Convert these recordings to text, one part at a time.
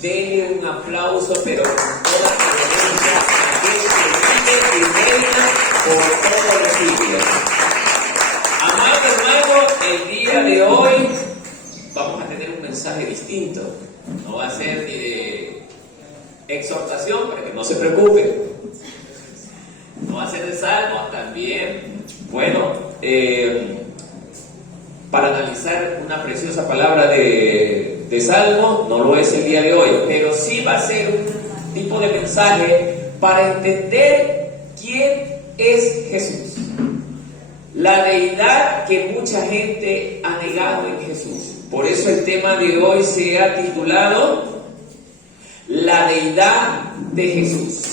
denle un aplauso, pero con toda reverencia a aquel que vive y reina por todos los siglos. Amado hermano, el día de hoy vamos a tener un mensaje distinto. No va a ser ni de exhortación, para que no se preocupen. No va a ser de salmos también. Bueno, para analizar una preciosa palabra de salmo, no lo es el día de hoy, pero sí va a ser un tipo de mensaje para entender quién es Jesús. La deidad que mucha gente ha negado en Jesús. Por eso el tema de hoy se ha titulado La deidad de Jesús.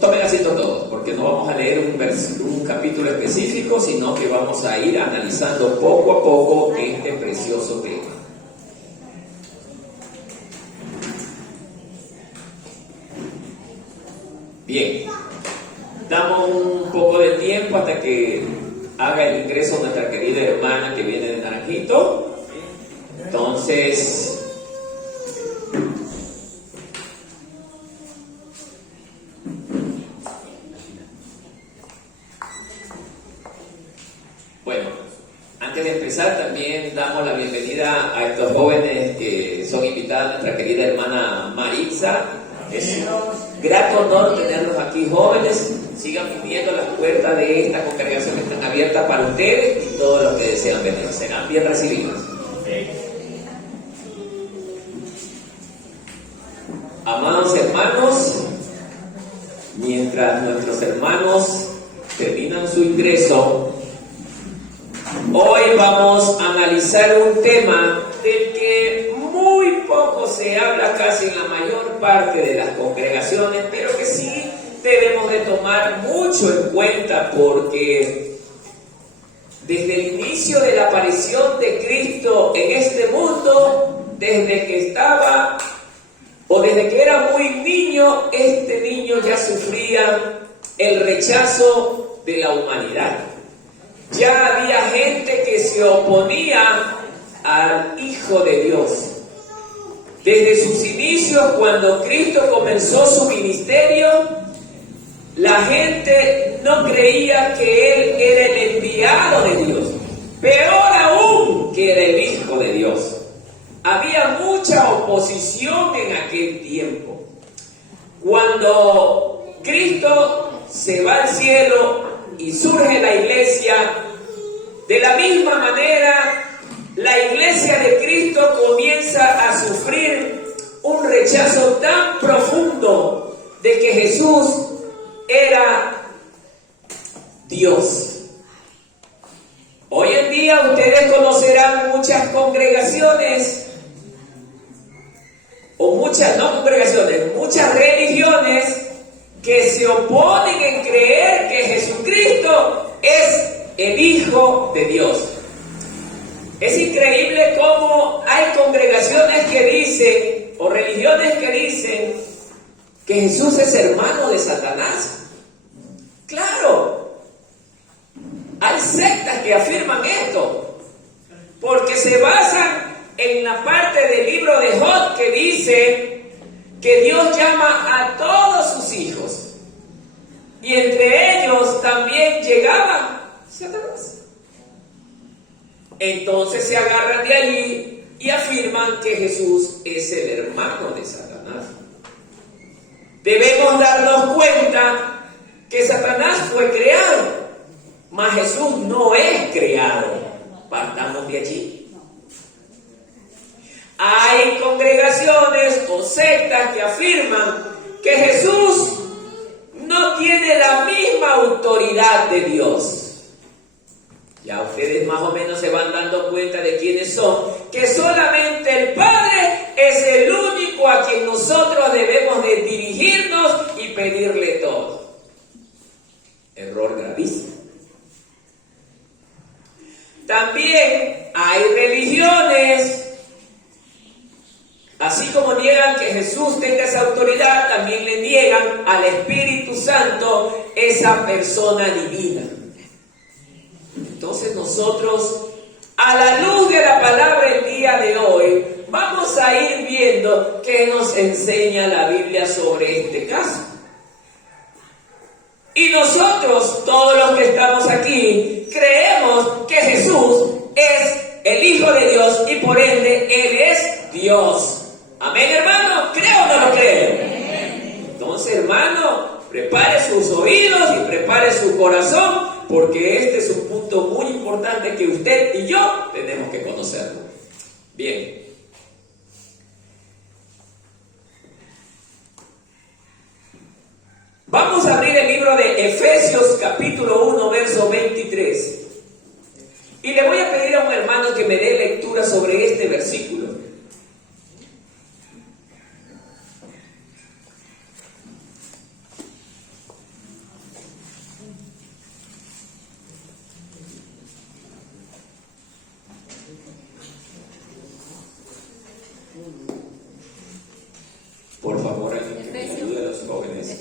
Tomen asiento todos, porque no vamos a leer un capítulo específico, sino que vamos a ir analizando poco a poco este precioso tema. Bien, damos un poco de tiempo hasta que haga el ingreso nuestra querida hermana que viene de Naranjito. Entonces, bueno, antes de empezar también damos la bienvenida a estos jóvenes que son invitados a nuestra querida hermana Maritza. Es un grato honor tenerlos aquí jóvenes. Sigan viniendo, las puertas de esta congregación están abiertas para ustedes y todos los que desean venir. Serán bien recibidos. Amados hermanos, mientras nuestros hermanos terminan su ingreso, hoy vamos a analizar un tema del que muy poco se habla casi en la mayor parte de las congregaciones, pero que sí debemos de tomar mucho en cuenta, porque desde el inicio de la aparición de Cristo en este mundo, desde que estaba o desde que era muy niño, este niño ya sufría el rechazo de la humanidad. Ya había gente que se oponía al Hijo de Dios. Desde sus inicios, cuando Cristo comenzó su ministerio, la gente no creía que Él era el enviado de Dios. Peor aún, que era el Hijo de Dios. Había mucha oposición en aquel tiempo. Cuando Cristo se va al cielo y surge la iglesia, de la misma manera, la iglesia de Cristo comienza a sufrir un rechazo tan profundo de que Jesús era Dios. Hoy en día ustedes conocerán muchas congregaciones, muchas religiones que se oponen en creer que Jesucristo es el Hijo de Dios. Es increíble cómo hay congregaciones que dicen, o religiones que dicen, que Jesús es hermano de Satanás. Claro, hay sectas que afirman esto, porque se basan en la parte del libro de Job que dice que Dios llama a todos sus hijos, y entre ellos también llegaba Satanás. Entonces se agarran de allí y afirman que Jesús es el hermano de Satanás. Debemos darnos cuenta que Satanás fue creado, mas Jesús no es creado. Partamos de allí. Hay congregaciones o sectas que afirman que Jesús no tiene la misma autoridad de Dios. Ya ustedes más o menos se van dando cuenta de quiénes son, que solamente el Padre es el único a quien nosotros debemos de dirigirnos y pedirle todo. Error gravísimo. También hay religiones, así como niegan que Jesús tenga esa autoridad, también le niegan al Espíritu Santo esa persona divina. Entonces nosotros, a la luz de la palabra el día de hoy, hermano, ¿qué nos enseña la Biblia sobre este caso? Y nosotros, todos los que estamos aquí, creemos que Jesús es el Hijo de Dios y por ende Él es Dios. Amén, hermano. ¿Cree o no lo cree? Entonces, hermano, prepare sus oídos y prepare su corazón, porque este es un punto muy importante que usted y yo tenemos que conocerlo. Bien. Vamos a abrir el libro de Efesios capítulo 1, verso 23. Y le voy a pedir a un hermano que me dé lectura sobre este versículo. Por favor, alguien que me ayude a los jóvenes.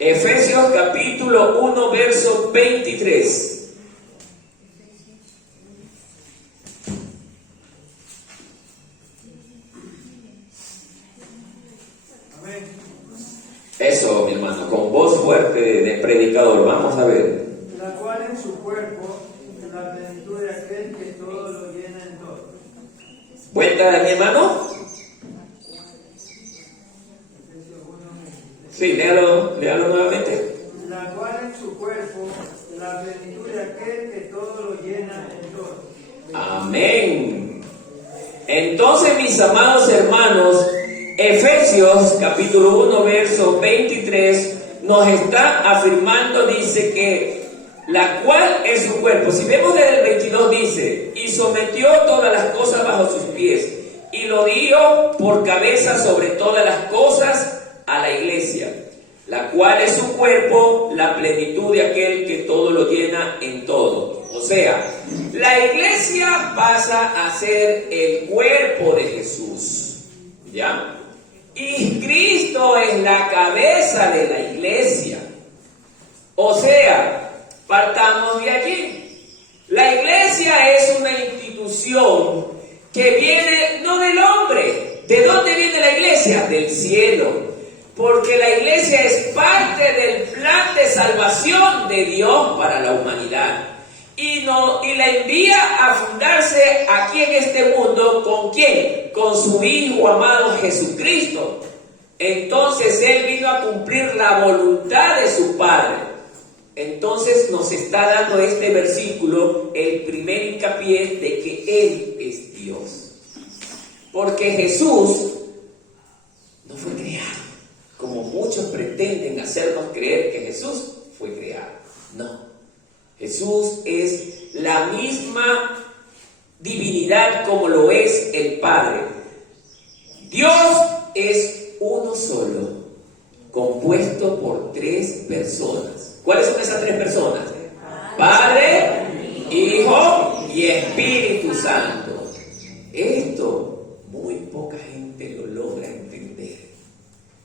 Efesios capítulo 1, verso 23. Eso, mi hermano, con voz fuerte de predicador. Vamos a ver. La cual en su cuerpo, la plenitud de aquel que todo lo llena en todo. ¿Vuelta, mi hermano? Sí, léalo nuevamente. La cual en su cuerpo, la plenitud de aquel que todo lo llena en todo. Amén. Entonces, mis amados hermanos, Efesios capítulo 1, verso 23 nos está afirmando, dice que la cual es su cuerpo. Si vemos desde el 22 dice, y sometió todas las cosas bajo sus pies, y lo dio por cabeza sobre todas las cosas a la iglesia, la cual es su cuerpo, la plenitud de aquel que todo lo llena en todo. O sea, la iglesia pasa a ser el cuerpo de Jesús, ¿ya? Y Cristo es la cabeza de la iglesia. O sea, partamos de allí. La iglesia es una institución que viene no del hombre. ¿De dónde viene la iglesia? Del cielo. Porque la iglesia es parte del plan de salvación de Dios para la humanidad. Y la envía a fundarse aquí en este mundo. ¿Con quién? Con su Hijo amado Jesucristo. Entonces Él vino a cumplir la voluntad de su Padre. Entonces nos está dando este versículo el primer hincapié de que Él es Dios. Porque Jesús no fue creado, como muchos pretenden hacernos creer que Jesús fue creado. No. Jesús es la misma divinidad como lo es el Padre. Dios es uno solo, compuesto por tres personas. ¿Cuáles son esas tres personas? Padre, Hijo y Espíritu Santo. Esto muy poca gente lo logra entender.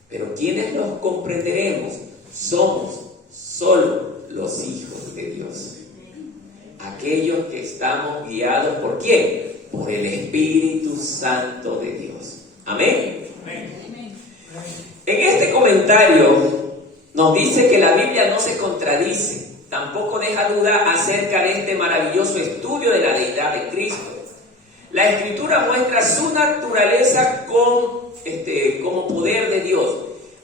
Pero quienes los comprenderemos somos solo los hijos de Dios. Aquellos que estamos guiados ¿por quién? Por el Espíritu Santo de Dios. Amén. En este comentario nos dice que la Biblia no se contradice, tampoco deja duda acerca de este maravilloso estudio de la deidad de Cristo. La Escritura muestra su naturaleza como poder de Dios,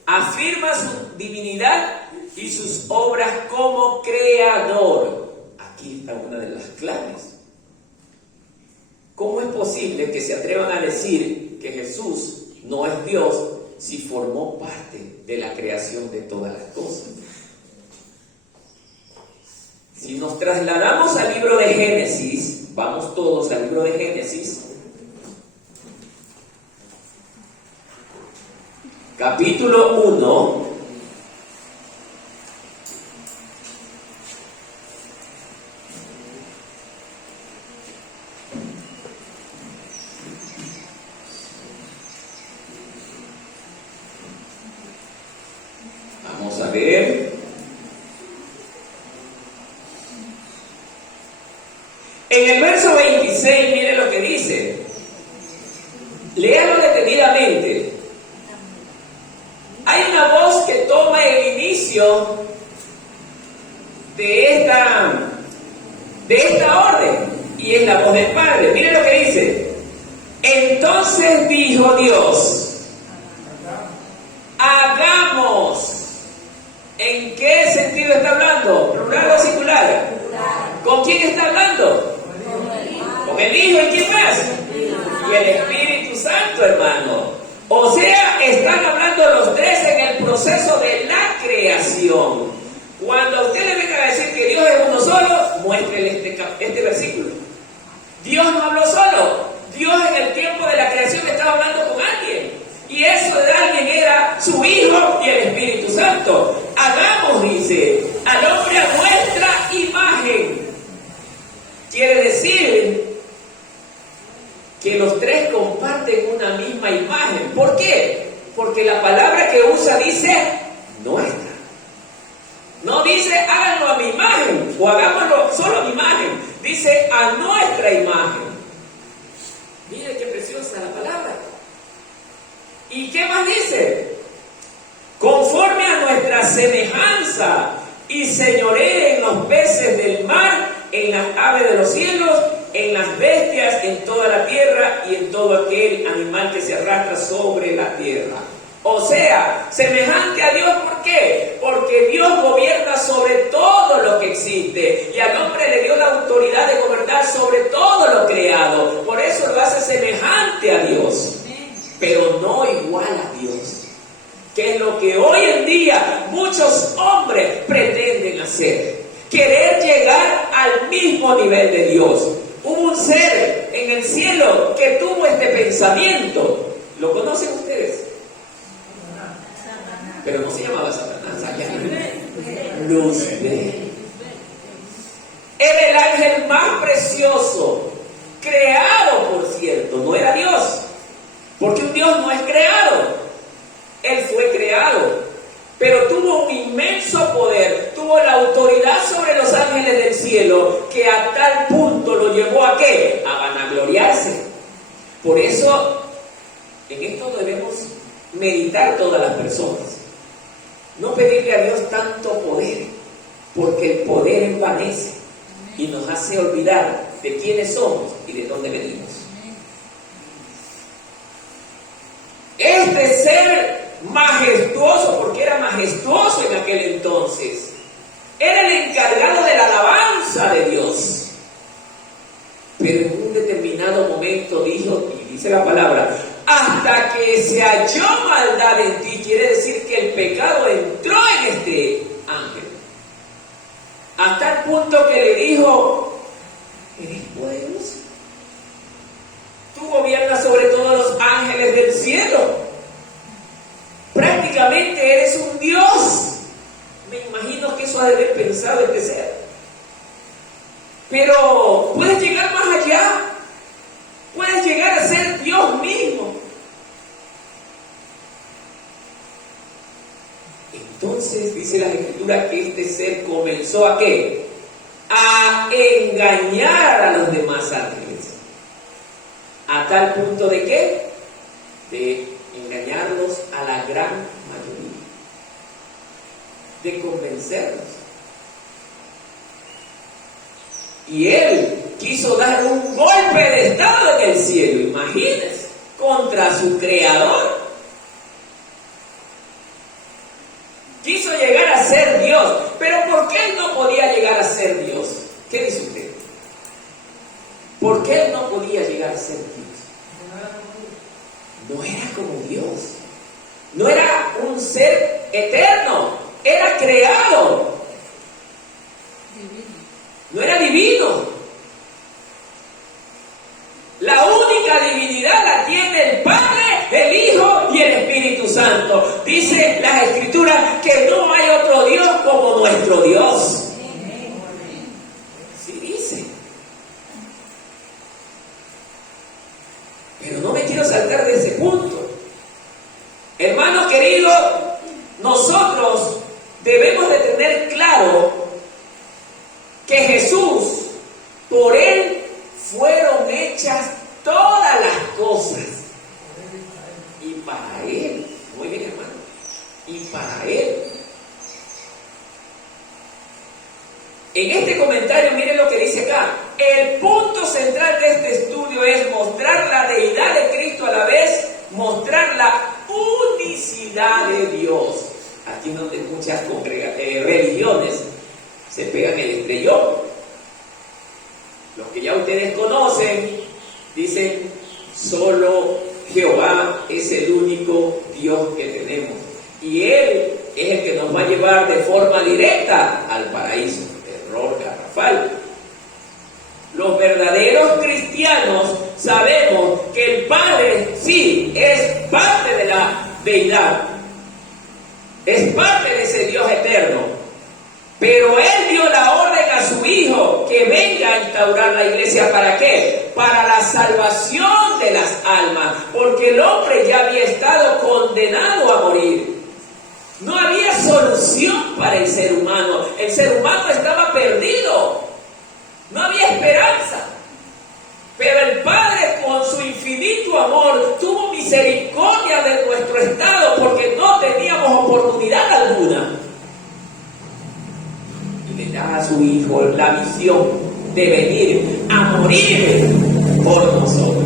afirma su divinidad y sus obras como creador. Aquí está una de las claves. ¿Cómo es posible que se atrevan a decir que Jesús no es Dios si formó parte de la creación de todas las cosas? Si nos trasladamos al libro de Génesis, vamos todos al libro de Génesis, capítulo 1, vamos a ver. En el verso 26, mire lo que dice. Léalo detenidamente seguidamente. Hay una voz que toma el inicio de esta orden, y es la voz del Padre. Miren lo que dice. Entonces dijo Dios, hagamos. ¿En qué sentido está hablando? ¿Plural o singular? ¿Con quién está hablando? Con el Hijo. ¿Y quién más? Y el Espíritu Santo, hermano. O sea, están hablando los tres en el proceso de la creación. Cuando a usted le venga a decir que Dios es uno solo, muéstrele este versículo. Dios no habló solo. Dios en el tiempo de la creación estaba hablando con alguien. Y eso de alguien era su Hijo y el Espíritu Santo. Hagamos, dice, al hombre a nuestra imagen. Quiere decir que los tres comparten una misma imagen. ¿Por qué? Porque la palabra que usa dice nuestra. No dice háganlo a mi imagen o hagámoslo solo a mi imagen. Dice a nuestra imagen. Mire qué preciosa la palabra. ¿Y qué más dice? Conforme a nuestra semejanza y señoree en los peces del mar, en las aves de los cielos, en las bestias, en toda la tierra y en todo aquel animal que se arrastra sobre la tierra. O sea, semejante a Dios, ¿por qué? Porque Dios gobierna sobre todo lo que existe y al hombre le dio la autoridad de gobernar sobre todo lo creado. Por eso lo hace semejante a Dios, pero no igual a Dios, que es lo que hoy en día muchos hombres pretenden hacer, querer llegar al mismo nivel de Dios. Hubo un ser en el cielo que tuvo este pensamiento. ¿Lo conocen ustedes? Pero no se llamaba Satanás, allá. Lucifer. Era el ángel más precioso, creado, por cierto, no era Dios, porque un Dios no es creado. Él fue creado, pero tuvo un inmenso poder, tuvo la autoridad sobre los ángeles del cielo, que a tal punto lo llevó a ¿qué? A vanagloriarse. Por eso, en esto debemos meditar todas las personas. No pedirle a Dios tanto poder, porque el poder envanece y nos hace olvidar de quiénes somos y de dónde venimos. Este ser majestuoso, porque era majestuoso en aquel entonces, era el encargado de la alabanza de Dios. Pero en un determinado momento dijo, y dice la palabra, hasta que se halló maldad en ti, quiere decir que el pecado entró en este ángel. Hasta el punto que le dijo, ¿eres poderoso? Tú gobiernas sobre todos los ángeles del cielo. Prácticamente eres un Dios. Me imagino que eso ha de haber pensado este ser. Pero puedes llegar más allá. Puedes llegar a ser Dios mismo. Entonces dice la Escritura que este ser comenzó ¿a qué? A engañar a los demás ángeles. ¿A tal punto de qué? De engañarlos a la gran mayoría. De convencerlos. Y él quiso dar un golpe de estado en el cielo, imagínense, contra su creador. Quiso llegar a ser Dios, pero ¿por qué él no podía llegar a ser Dios? ¿Qué dice usted? ¿Por qué él no podía llegar a ser Dios? No era como Dios, no era un ser eterno, era creado. No era divino. La única divinidad la tiene el Padre, el Hijo y el Espíritu Santo. Dice las Escrituras que no hay otro Dios como nuestro Dios. Sí dice. Pero no me quiero saltar de ese punto. Hermanos queridos, nosotros debemos de tener claro que Jesús, por Él fueron hechas todas las cosas. para Él. En este comentario, miren lo que dice acá. El punto central de este estudio es mostrar la deidad de Cristo, a la vez mostrar la unicidad de Dios. Aquí donde muchas religiones se pegan el estrellón. Los que ya ustedes conocen dicen: solo Jehová es el único Dios que tenemos, y Él es el que nos va a llevar de forma directa al paraíso. Error garrafal. Los verdaderos cristianos sabemos que el Padre sí es parte de la deidad, es parte de ese Dios eterno, pero Él dio la orden a su Hijo que venga a instaurar la iglesia. ¿Para qué? Para la salvación de las almas, porque el hombre ya había estado condenado a morir. No había solución para el ser humano. El ser humano estaba perdido. No había esperanza. Pero el Padre, con su infinito amor, tuvo misericordia de nuestro estado, porque no teníamos oportunidad alguna. Y le da a su Hijo la misión de venir a morir por nosotros.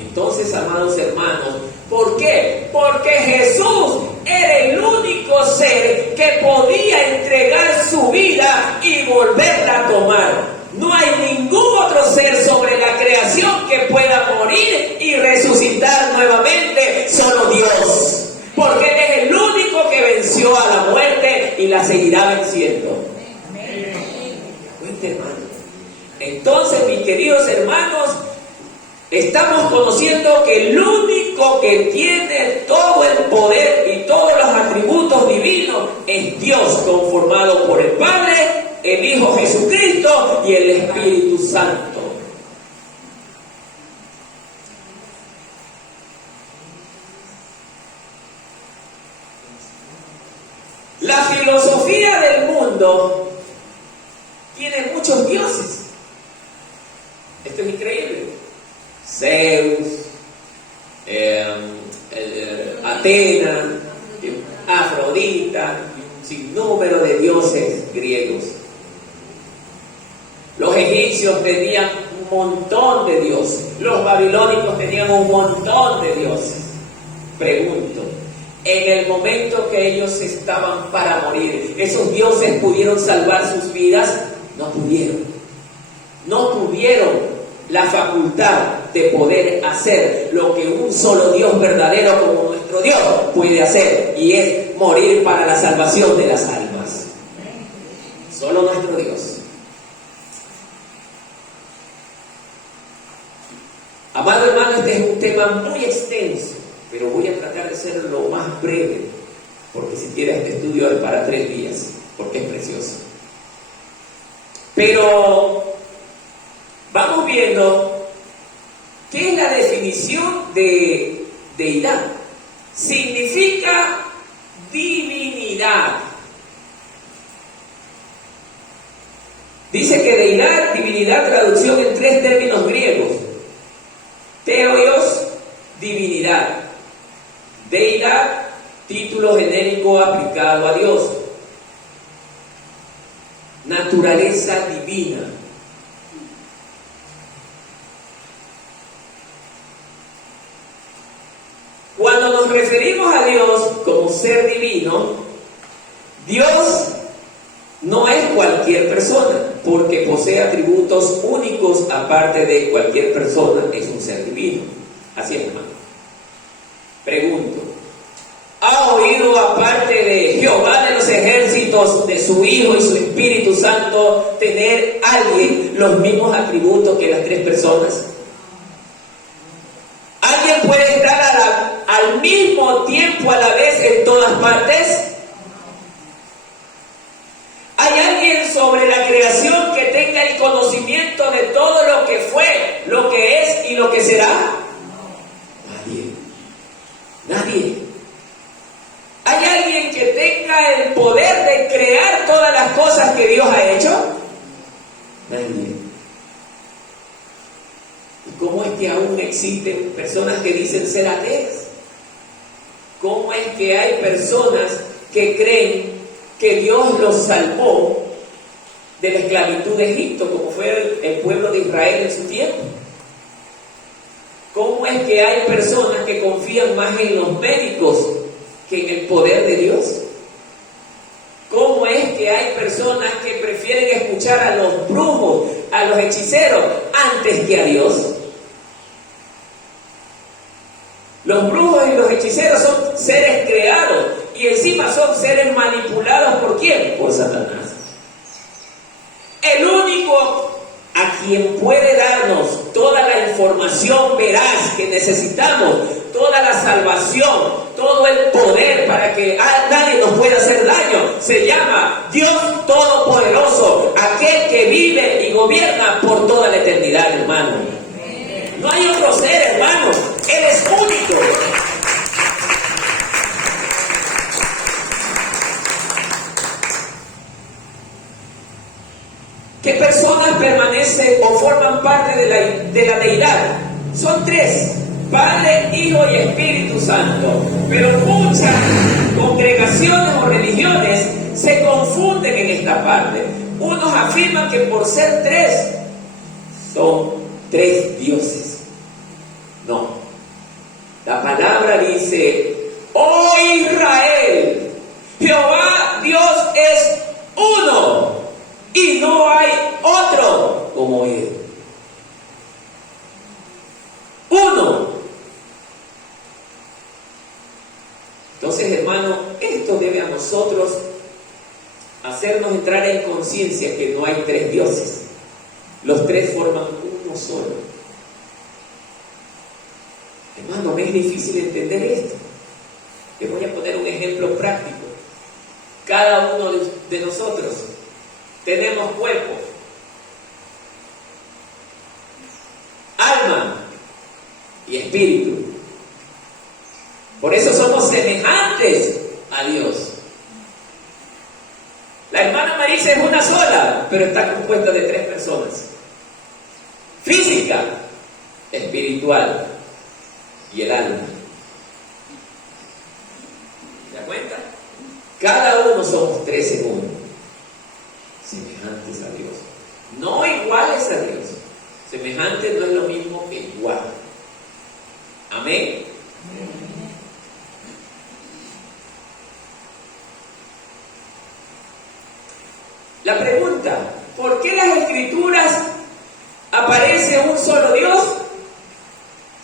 Entonces, amados hermanos, ¿por qué? Porque Jesús era el único ser que podía entregar su vida y volverla a tomar. No hay ningún otro ser sobre la creación que pueda morir y resucitar nuevamente, solo Dios. Porque Él es el único que venció a la muerte y la seguirá venciendo. Entonces, mis queridos hermanos, estamos conociendo que el único que tiene todo el poder y todos los atributos divinos es Dios, conformado por el Padre, el Hijo Jesucristo y el Espíritu Santo. La filosofía del mundo tiene muchos dioses. Esto es increíble. Zeus, Atena, Afrodita, un sinnúmero de dioses griegos. Los egipcios tenían un montón de dioses, los babilónicos tenían un montón de dioses. Pregunto, en el momento que ellos estaban para morir, ¿esos dioses pudieron salvar sus vidas? No pudieron. No tuvieron la facultad de poder hacer lo que un solo Dios verdadero como nuestro Dios puede hacer, y es morir para la salvación de las almas. Solo nuestro Dios. Amado hermano, este es un tema muy extenso, pero voy a tratar de ser lo más breve, porque si quieres este estudio es para 3 días, porque es precioso. Pero vamos viendo qué es la definición de deidad. Significa divinidad. Dice que deidad, divinidad, traducción en 3 términos griegos. Theos, divinidad. Deidad, título genérico aplicado a Dios. Naturaleza divina. Cuando nos referimos a Dios como ser divino, Dios no es cualquier persona, porque posee atributos únicos aparte de cualquier persona, es un ser divino. Así es, hermano. Pregunto, ¿ha oído aparte de Jehová de los ejércitos, de su Hijo y su Espíritu Santo, tener alguien los mismos atributos que las 3 personas? ¿Alguien puede estar al mismo tiempo a la vez en todas partes? ¿Hay alguien sobre la creación que tenga el conocimiento de todo lo que fue, lo que es y lo que será? Nadie. Nadie. ¿Hay alguien que tenga el poder de crear todas las cosas que Dios ha hecho? Nadie. ¿Y cómo es que aún existen personas que dicen ser ateas? ¿Cómo es que hay personas que creen que Dios los salvó de la esclavitud de Egipto, como fue el pueblo de Israel en su tiempo? ¿Cómo es que hay personas que confían más en los médicos que en el poder de Dios? ¿Cómo es que hay personas que prefieren escuchar a los brujos, a los hechiceros, antes que a Dios? Los brujos y los hechiceros son seres creados y encima son seres manipulados ¿por quién? Por Satanás. El único a quien puede darnos toda la información veraz que necesitamos, toda la salvación, todo el poder para que nadie nos pueda hacer daño, se llama Dios Todopoderoso, aquel que vive y gobierna por toda la eternidad, hermano. No hay otro ser, hermano. Él es único. ¿Qué personas permanecen o forman parte de la deidad? Son tres: Padre, Hijo y Espíritu Santo. Pero muchas congregaciones o religiones se confunden en esta parte. Unos afirman que por ser tres, son tres dioses. No. La palabra dice: oh Israel, Jehová Dios es uno y no hay otro como Él. Uno. Entonces, hermano, esto debe a nosotros hacernos entrar en conciencia que no hay tres dioses. Los tres forman uno solo. Hermano, me es difícil entender esto. Les voy a poner un ejemplo práctico. Cada uno de nosotros tenemos cuerpo, alma y espíritu. Por eso somos semejantes a Dios. La hermana Marisa es una sola, pero está compuesta de tres personas: física, espiritual y el alma. ¿Se da cuenta? Cada uno somos tres en uno, semejantes a Dios, no iguales a Dios. Semejante no es lo mismo que igual. Amén. La pregunta: ¿por qué las Escrituras aparece un solo Dios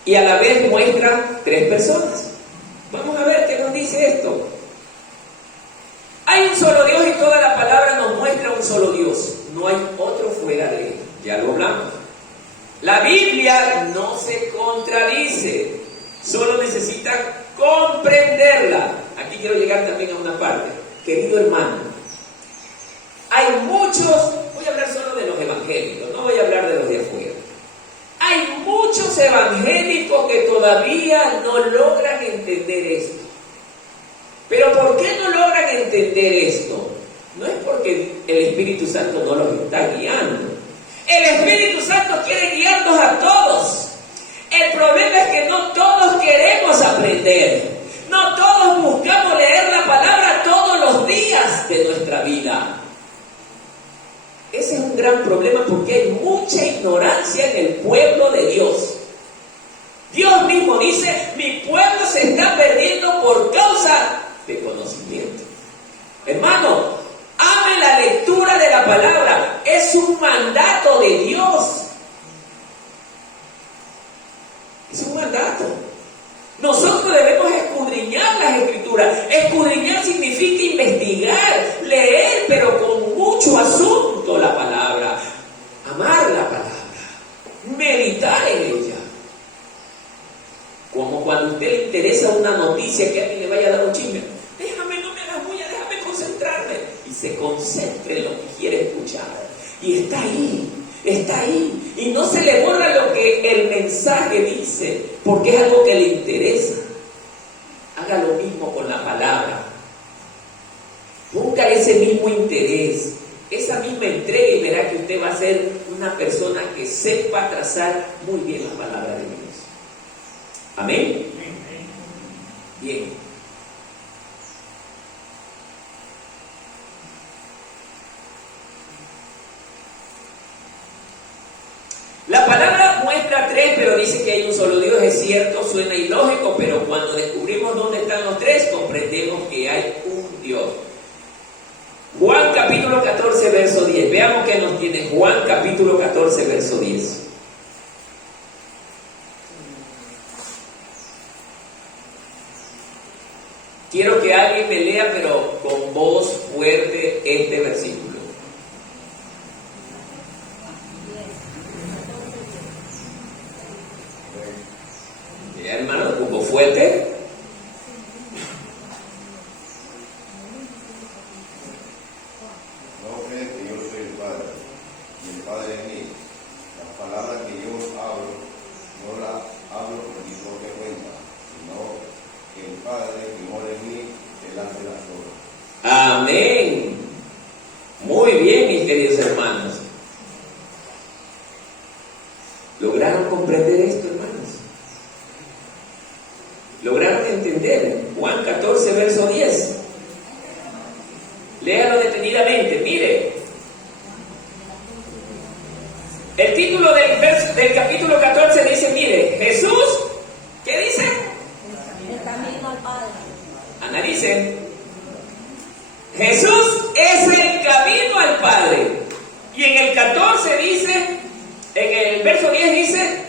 y a la vez muestra tres personas? Vamos a ver qué nos dice esto. Hay un solo Dios y toda la palabra nos muestra un solo Dios. No hay otro fuera de él. Ya lo hablamos. La Biblia no se contradice, solo necesita comprenderla. Aquí quiero llegar también a una parte. Querido hermano, hay muchos, voy a hablar solo de los evangélicos, no voy a hablar de los de afuera. Hay muchos evangélicos que todavía no logran entender esto. Pero ¿por qué no logran entender esto? No es porque el Espíritu Santo no los está guiando. El Espíritu Santo quiere guiarnos a todos. El problema es que no todos queremos aprender. No todos buscamos leer la palabra todos los días de nuestra vida. Ese es un gran problema porque hay mucha ignorancia en el pueblo de Dios. Dios mismo dice: mi pueblo se está perdiendo por causa de conocimiento. Hermano, ame la lectura de la palabra. Es un mandato de Dios. Es un mandato. Nosotros debemos escudriñar las Escrituras. Escudriñar significa investigar, leer, pero con mucho asunto la palabra. Amar la palabra. Meditar en ella. Como cuando a usted le interesa una noticia que alguien le vaya a dar un chisme. Déjame, no me hagas bulla, déjame concentrarme. Y se concentre en lo que quiere escuchar. Y está ahí. Está ahí. Y no se le borra lo que el mensaje dice, porque es algo que le interesa. Haga lo mismo con la palabra. Ponga ese mismo interés, esa misma entrega, y verá que usted va a ser una persona que sepa trazar muy bien la palabra de Dios. Amén. Bien. tres, pero dice que hay un solo Dios, es cierto, suena ilógico, pero cuando descubrimos dónde están los tres, comprendemos que hay un Dios. Juan capítulo 14, verso 10. Veamos qué nos tiene Juan capítulo 14, verso 10. Quiero que alguien me lea, pero con voz fuerte, este versículo. ¿Ya, hermano? ¿Con voz fuerte? No crees que yo soy el Padre, y el Padre es mío. Las palabras que yo hablo, no las hablo por mi propia cuenta, sino que el Padre que mora en mí, Él hace las obras. Amén. Muy bien, mis queridos hermanos. ¿Lograron comprender esto, hermanos? ¿Lograron entender? Juan 14, verso 10. Léalo detenidamente. Mire, el título del capítulo 14 dice, mire, Jesús, ¿qué dice? El camino al Padre. Analicen. Jesús es el camino al Padre. Y en el 14 dice, en el verso 10 dice,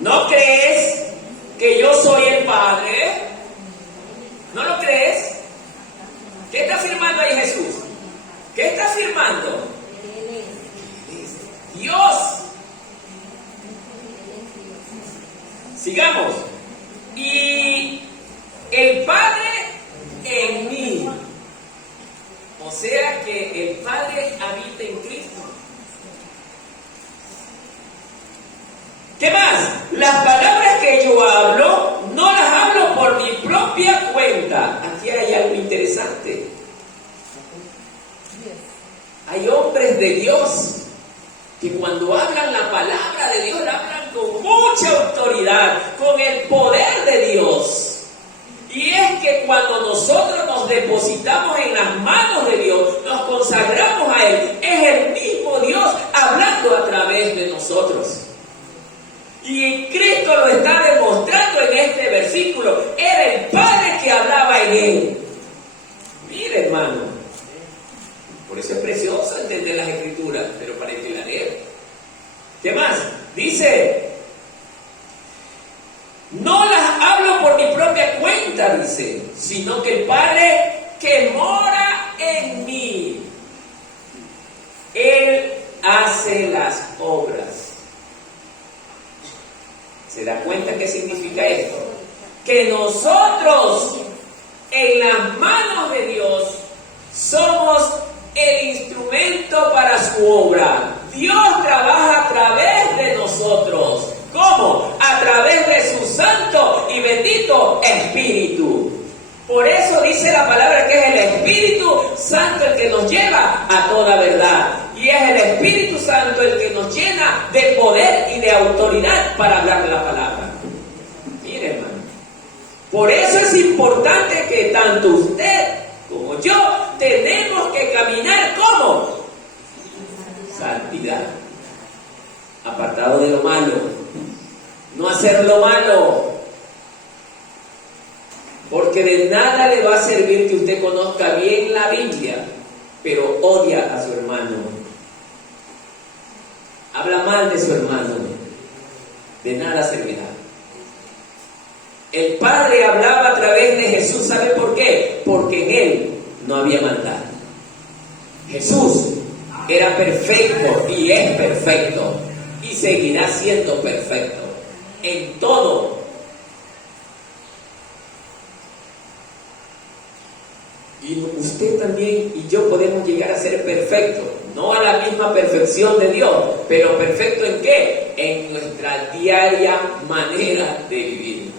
¿no crees que yo soy el Padre? ¿No lo crees? ¿Qué está afirmando ahí Jesús? ¿Qué está afirmando? Él es. Dios. Sigamos. Y el Padre en mí. O sea que el Padre habita en Cristo. ¿Qué más? Las palabras que yo hablo, no las hablo por mi propia cuenta. Aquí hay algo interesante. Hay hombres de Dios que cuando hablan la palabra de Dios, la hablan con mucha autoridad, con el poder de Dios. Y es que cuando nosotros nos depositamos en las manos de Dios, nos consagramos a Él, es el mismo Dios hablando a través de nosotros. Y Cristo lo está demostrando en este versículo. Era el Padre que hablaba en Él. Mire, hermano, por eso es precioso entender las Escrituras, pero para que la leer. ¿Qué más? Dice, no las hablo por mi propia cuenta, dice, sino que el Padre que mora en mí, Él hace las obras. ¿Se da cuenta qué significa esto? Que nosotros, en las manos de Dios, somos el instrumento para su obra. Dios trabaja a través de nosotros. ¿Cómo? A través de su santo y bendito Espíritu. Por eso dice la palabra que es el Espíritu Santo el que nos lleva a toda verdad. Y es el Espíritu Santo el que nos llena de poder y de autoridad para hablar de la palabra. Mire, hermano. Por eso es importante que tanto usted como yo tenemos que caminar como santidad. Apartado de lo malo. No hacer lo malo. Porque de nada le va a servir que usted conozca bien la Biblia, pero odia a su hermano. Habla mal de su hermano. De nada servirá. El Padre hablaba a través de Jesús. ¿Sabe por qué? Porque en Él no había maldad. Jesús era perfecto y es perfecto. Y seguirá siendo perfecto. En todo. Y usted también y yo podemos llegar a ser perfectos, no a la misma perfección de Dios, pero perfecto ¿en qué? En nuestra diaria manera de vivir.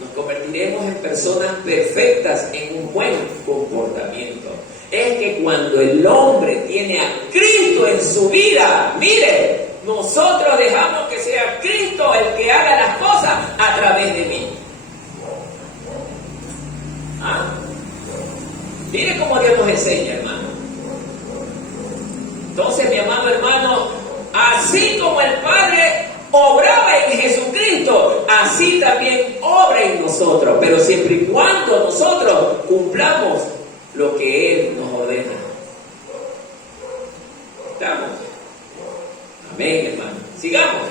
Nos convertiremos en personas perfectas en un buen comportamiento. Es que cuando el hombre tiene a Cristo en su vida, mire, nosotros dejamos que sea Cristo el que haga las cosas a través de mí. ¿Ah? Mire cómo Dios nos enseña, hermano. Entonces, mi amado hermano, así como el Padre obraba en Jesucristo, así también obra en nosotros, pero siempre y cuando nosotros cumplamos lo que Él nos ordena. ¿Estamos? Amén, hermano. Sigamos.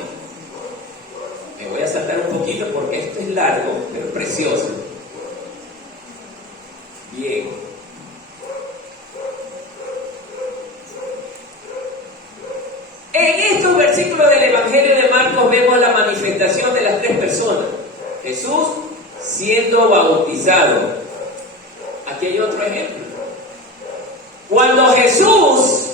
Me voy a saltar un poquito porque esto es largo, pero precioso. Bien. En estos versículos del Evangelio de Marcos vemos la manifestación de las tres personas. Jesús siendo bautizado. Aquí hay otro ejemplo. Cuando Jesús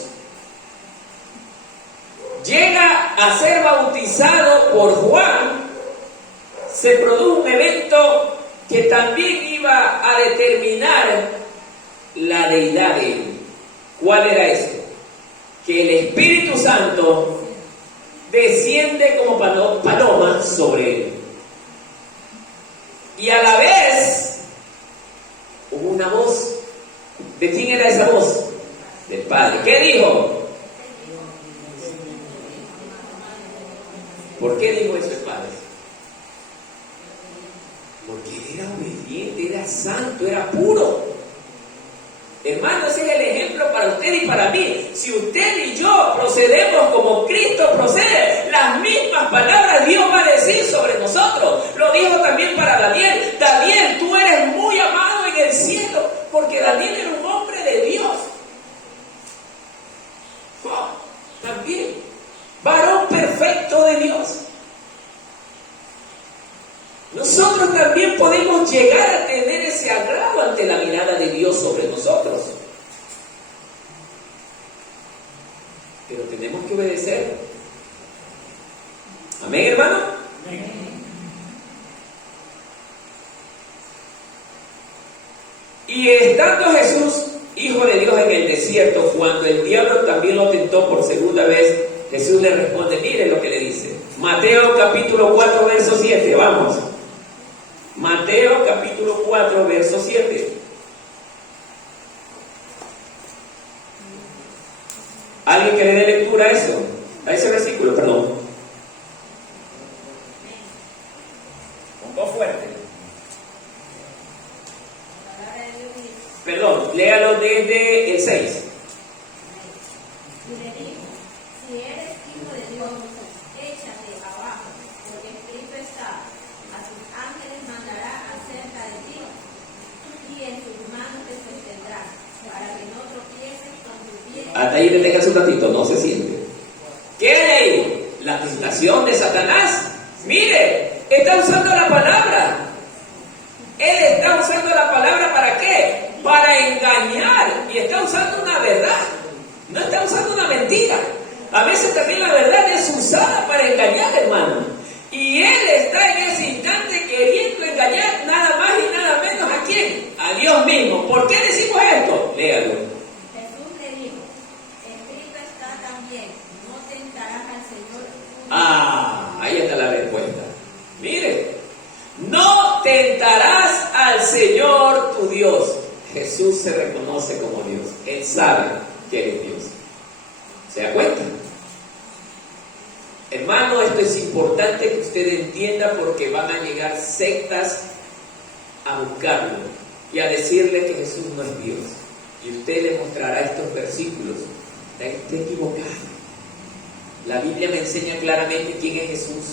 llega a ser bautizado por Juan, se produjo un evento que también iba a determinar la deidad de él. ¿Cuál era eso? Que el Espíritu Santo desciende como paloma sobre él. Y a la vez hubo una voz. ¿De quién era esa voz? Del Padre. ¿Qué dijo? ¿Por qué dijo eso el Padre? Porque era obediente, era santo, era puro. Hermano, ese es el ejemplo para usted y para mí. Si usted y yo procedemos como Cristo procede, las mismas palabras Dios va a decir sobre nosotros. Lo dijo también para Daniel. Daniel, tú eres muy amado en el cielo, porque Daniel era un hombre de Dios. Oh, también, varón perfecto de Dios. Nosotros también podemos llegar a tener ese agrado ante la mirada de Dios sobre nosotros. Pero tenemos que obedecer. Amén, hermano. Amén. Y estando Jesús, Hijo de Dios, en el desierto, cuando el diablo también lo tentó por segunda vez, Jesús le responde, mire lo que le dice. Mateo capítulo 4, verso 7, vamos. Mateo capítulo 4, verso 7. ¿Alguien que le dé lectura a eso? A ese versículo, perdón. Un poco fuerte. Perdón, léalo desde el 6. Y le dijo, si eres hijo de Dios, échate abajo, porque escrito está, a sus ángeles mandará acerca de ti, y en sus manos te sostendrán, para que no tropieces con tu pie. Hasta ahí detengas un ratito, no se siente. ¿Qué hay ahí? La tentación de Satanás. Mire, está usando la palabra. Él está usando la palabra ¿para qué? Para engañar. Y está usando una verdad. No está usando una mentira. A veces también la verdad es usada para engañar, hermano. Y él está en ese instante queriendo engañar nada más y nada menos ¿a quién? A Dios mismo. ¿Por qué decimos esto? Léalo. Jesús le dijo, escrito está también, no tentarás al Señor tu Dios. Ahí está la respuesta. Mire, no tentarás al Señor tu Dios. Jesús se reconoce como Dios. Él sabe que es Dios. ¿Se da cuenta? Hermano, esto es importante que usted entienda porque van a llegar sectas a buscarlo y a decirle que Jesús no es Dios. Y usted le mostrará estos versículos. Está equivocado. La Biblia me enseña claramente quién es Jesús.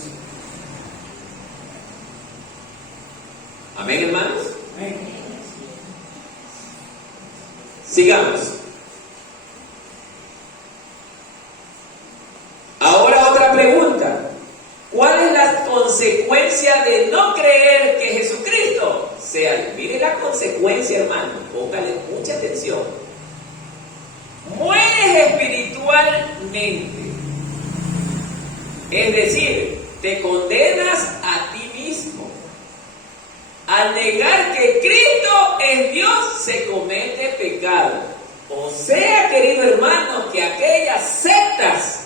Amén, hermanos. Amén. Sigamos. Ahora otra pregunta. ¿Cuál es la consecuencia de no creer que Jesucristo sea Dios? Mire la consecuencia, hermano. Póngale mucha atención. Mueres espiritualmente. Es decir, te condenas a ti mismo. Al negar que Cristo es Dios, se comete pecado. O sea, querido hermano, que aquellas sectas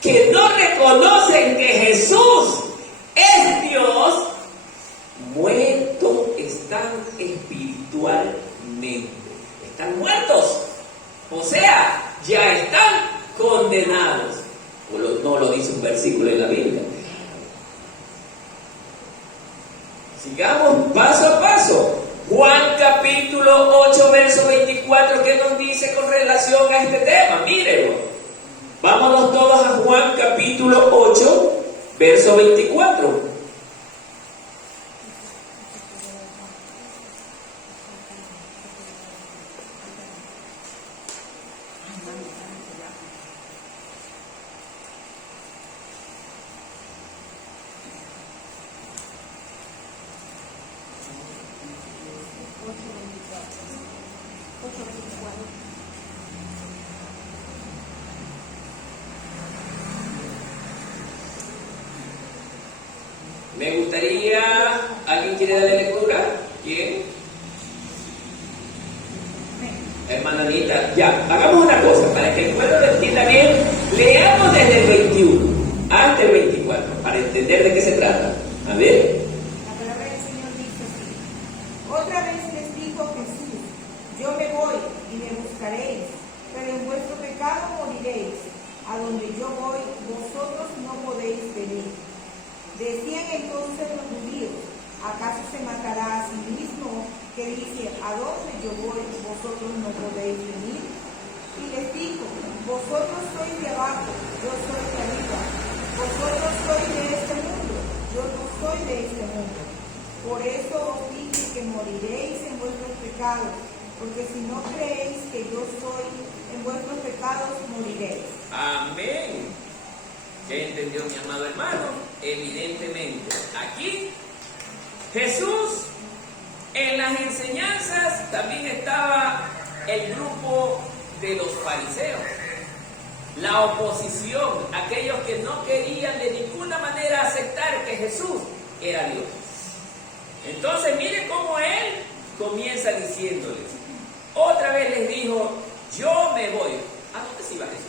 que no reconocen que Jesús es Dios, muertos están espiritualmente. Están muertos. O sea, ya están condenados. No lo dice un versículo en la Biblia. Sigamos paso a paso. Juan capítulo 8, verso 24, ¿qué nos dice con relación a este tema? Mírenlo. Vámonos todos a Juan capítulo 8, verso 24. Me gustaría, ¿alguien quiere darle lectura? ¿Quién? Hermana Anita, ya, hagamos una cosa, para que el pueblo lo entienda bien, leamos desde el 21 hasta el 24, para entender de qué se trata. A ver. La palabra del Señor dice así. Otra vez les dijo Jesús, yo me voy y me buscaréis, pero en vuestro pecado moriréis. A donde yo voy, vosotros no podéis venir. Decían entonces los judíos, ¿acaso se matará a sí mismo que dice, a donde yo voy, vosotros no podéis venir? Y les dijo, vosotros sois de abajo, yo soy de arriba. Vosotros sois de este mundo, yo no soy de este mundo. Por eso os dije que moriréis en vuestros pecados, porque si no creéis que yo soy, en vuestros pecados moriréis. Amén. ¿Qué entendió mi amado hermano? Evidentemente, aquí Jesús, en las enseñanzas también estaba el grupo de los fariseos, la oposición, aquellos que no querían de ninguna manera aceptar que Jesús era Dios. Entonces miren cómo él comienza diciéndoles, otra vez les dijo, yo me voy. ¿A dónde se iba Jesús?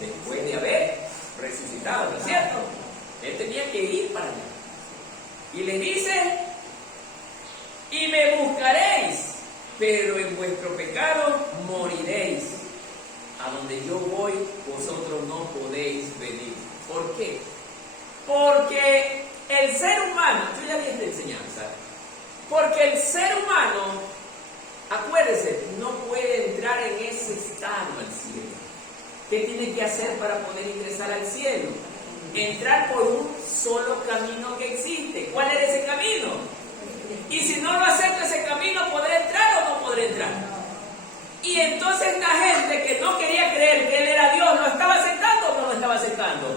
Después de haber resucitado, ¿no es cierto? Él tenía que ir para allá. Y le dice, y me buscaréis, pero en vuestro pecado moriréis. A donde yo voy, vosotros no podéis venir. ¿Por qué? Porque el ser humano, yo ya vi esta enseñanza, porque el ser humano, acuérdese, no puede entrar en ese estado al cielo. ¿Qué tiene que hacer para poder ingresar al cielo? Entrar por un solo camino que existe. ¿Cuál es ese camino? Y si no lo acepto ese camino, ¿podré entrar o no podré entrar? Y entonces esta gente que no quería creer que Él era Dios, ¿lo estaba aceptando o no lo estaba aceptando?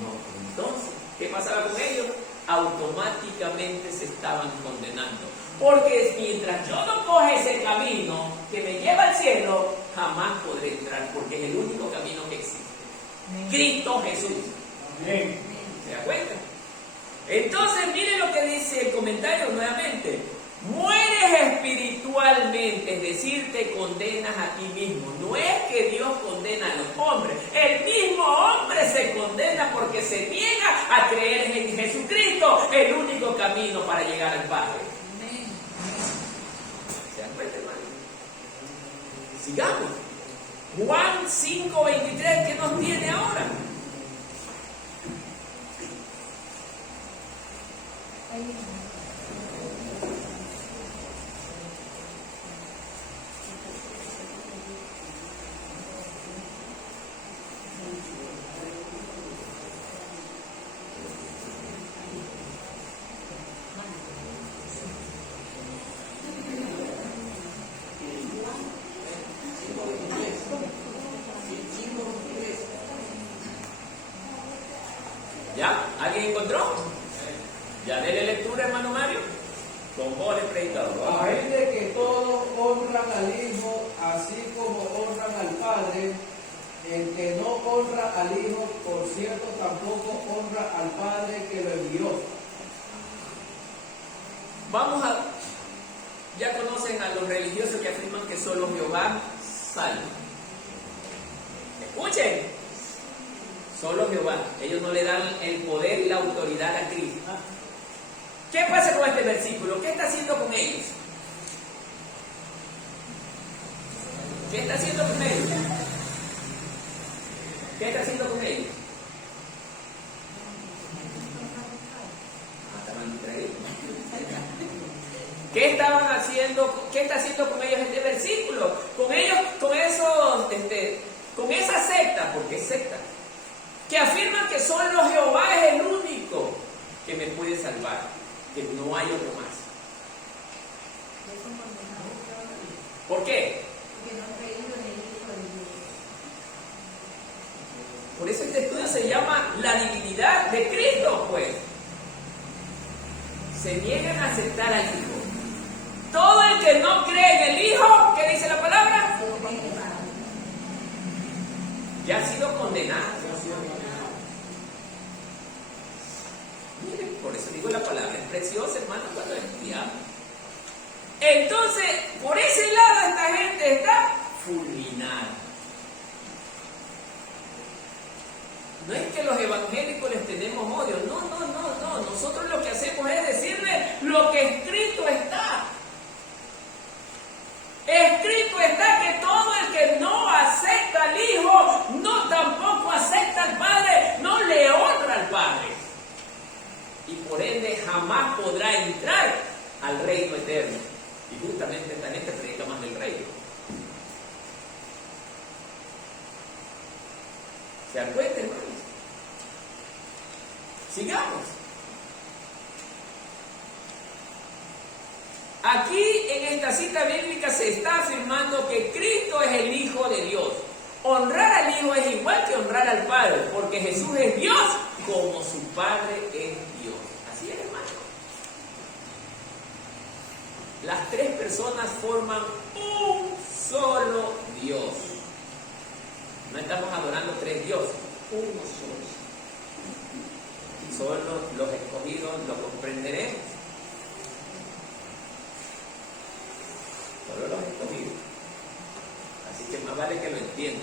No. Entonces, ¿qué pasaba con ellos? Automáticamente se estaban condenando. Porque mientras yo no coja ese camino que me lleva al cielo, jamás podré entrar, porque es el único camino que existe. Cristo Jesús. Amén. ¿Se da cuenta? Entonces, miren lo que dice el comentario nuevamente. Mueres espiritualmente, es decir, te condenas a ti mismo. No es que Dios condena a los hombres. El mismo hombre se condena porque se niega a creer en Jesucristo, el único camino para llegar al Padre. ¿Se dan cuenta, hermano? Sigamos. Juan 5:23, ¿qué nos tiene ahora? ¿Ya? ¿Alguien encontró? ¿Ya dele lectura, hermano Mario? Con voz de predicador. A él de que todos honran al Hijo, así como honran al Padre, el que no honra al Hijo, por cierto, tampoco honra al Padre que lo envió. Vamos a... Ya conocen a los religiosos que afirman que solo Jehová salva. Escuchen. Solo Jehová. Ellos no le dan el poder y la autoridad a Cristo. ¿Qué pasa con este versículo? ¿Qué está haciendo con ellos? ¿Qué está haciendo con ellos? ¿Qué está haciendo con ellos? Estaban haciendo, ¿qué está haciendo con ellos este versículo? Con ellos, con esa secta, porque es secta, que afirman que solo Jehová es el único que me puede salvar, que no hay otro más. ¿Por qué? Porque no han creído en el Hijo de Dios. Por eso este estudio se llama la divinidad de Cristo, pues. Se niegan a aceptar al Hijo. Todo el que no cree en el Hijo, ¿qué dice la palabra? Ya ha sido condenado. Miren, por eso digo la palabra es preciosa, hermano, cuando estudiamos. Entonces, por ese lado esta gente está fulminada. No es que los evangélicos les tenemos odio, no. Nosotros lo que hacemos es decirle lo que escrito está. Escrito está que todo el que no acepta al Hijo, no tampoco acepta al Padre, no le honra al Padre. Y por ende jamás podrá entrar al reino eterno. Y justamente esta gente predica más del reino. ¿Se dan cuenta, hermanos? Sigamos. Aquí en esta cita bíblica se está afirmando que Cristo es el Hijo de Dios. Honrar al Hijo es igual que honrar al Padre, porque Jesús es Dios como su Padre es Dios. Así es, hermano. Las tres personas forman un solo Dios. No estamos adorando tres dioses, uno solo. Solo los escogidos lo comprenderemos. Solo los escogidos. Así que más vale que lo entiendan.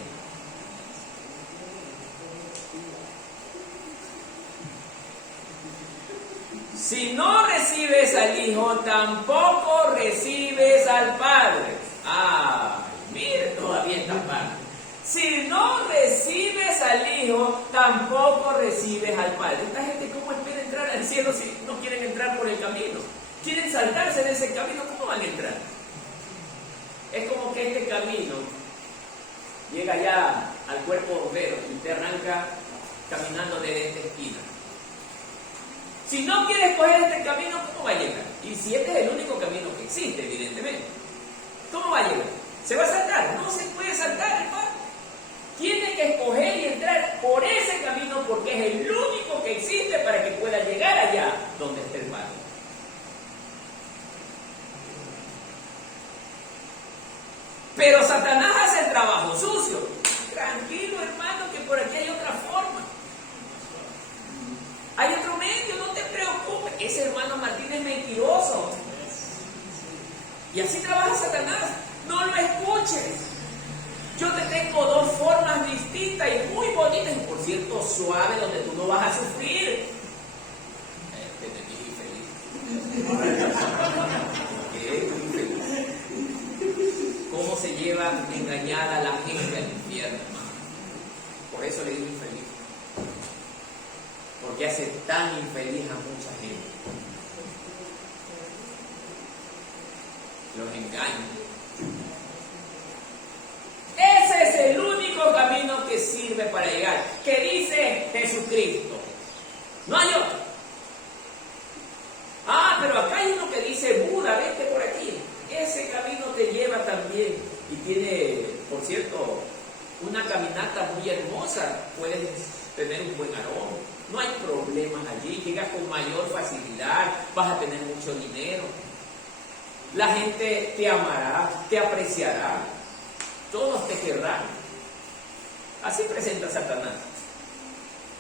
Si no recibes al Hijo, tampoco recibes al Padre. Ay, mire, todavía está padre. Si no recibes al Hijo, tampoco recibes al Padre. Esta gente, ¿cómo espera entrar al cielo si no quieren entrar por el camino? Quieren saltarse de ese camino, ¿cómo van a entrar? Es como que este camino llega ya al cuerpo bombero y te arranca caminando desde esta esquina. Si no quieres coger este camino, ¿cómo va a llegar? Y si este es el único camino que existe, evidentemente, ¿cómo va a llegar? ¿Se va a saltar? No se puede saltar, hermano. Tiene que escoger y entrar por ese camino porque es el único que existe para que pueda llegar allá donde está el Padre. Pero Satanás hace el trabajo sucio. Tranquilo, hermano, que por aquí hay otra forma. Hay otro medio, no te preocupes. Ese hermano Martín es mentiroso. Y así trabaja Satanás. No lo escuches. Yo te tengo dos formas distintas y muy bonitas, y por cierto suaves, donde tú no vas a sufrir. Infeliz. ¿Qué? Infeliz. ¿Cómo se lleva engañada la gente al infierno, hermano? Por eso le digo infeliz. Porque hace tan infeliz a mucha gente. Los engaña. Ese es el único camino que sirve para llegar, que dice Jesucristo. No hay otro. Ah, pero acá hay uno que dice Buda, vete por aquí. Ese camino te lleva también y tiene, por cierto, una caminata muy hermosa. Puedes tener un buen aroma. No hay problemas allí, llegas con mayor facilidad, vas a tener mucho dinero. La gente te amará, te apreciará. Todos te querrán. Así presenta Satanás.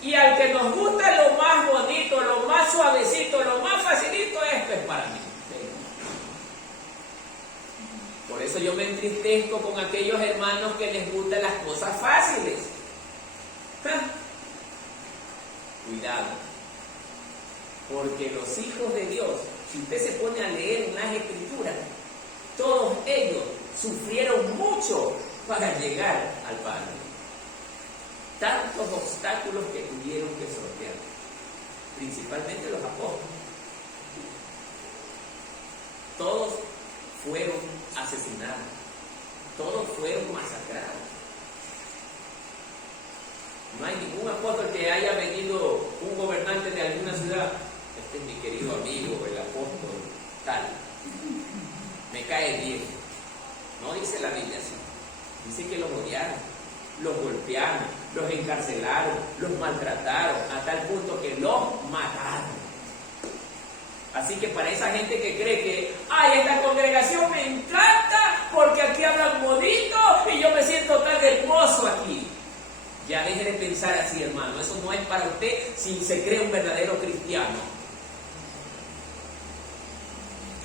Y al que nos gusta lo más bonito, lo más suavecito, lo más facilito, esto es para mí. Por eso yo me entristezco con aquellos hermanos que les gustan las cosas fáciles. Cuidado. Porque los hijos de Dios, si usted se pone a leer en las Escrituras, todos ellos sufrieron mucho para llegar al Padre. Tantos obstáculos que tuvieron que sortear, principalmente los apóstoles. Todos fueron asesinados, todos fueron masacrados. No hay ningún apóstol que haya venido un gobernante de alguna ciudad. Este es mi querido amigo, el apóstol tal. Me cae bien. No dice la Biblia así. Dice que los odiaron, los golpearon, los encarcelaron, los maltrataron, a tal punto que los mataron. Así que para esa gente que cree que, ay, esta congregación me encanta porque aquí hablan bonito y yo me siento tan hermoso aquí. Ya deje de pensar así, hermano. Eso no es para usted si se cree un verdadero cristiano.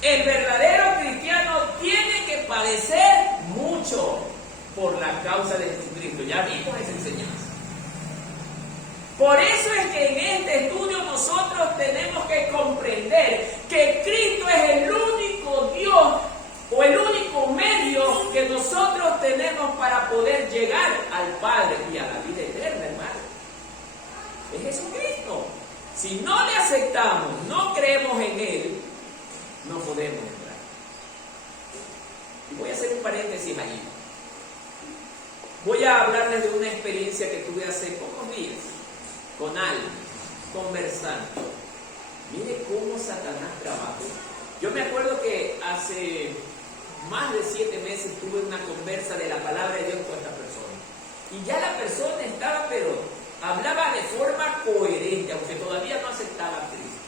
El verdadero cristiano tiene que padecer mucho por la causa de Jesucristo. Ya vimos esa enseñanza. Por eso es que en este estudio nosotros tenemos que comprender que Cristo es el único Dios o el único medio que nosotros tenemos para poder llegar al Padre y a la vida eterna, hermano. Es Jesucristo. Si no le aceptamos, no creemos en Él, no podemos entrar. Y voy a hacer un paréntesis allí. Voy a hablarles de una experiencia que tuve hace pocos días con alguien, conversando. Mire cómo Satanás trabaja. Yo me acuerdo que hace más de 7 meses tuve una conversa de la palabra de Dios con esta persona. Y ya la persona estaba, pero hablaba de forma coherente, aunque todavía no aceptaba a Cristo.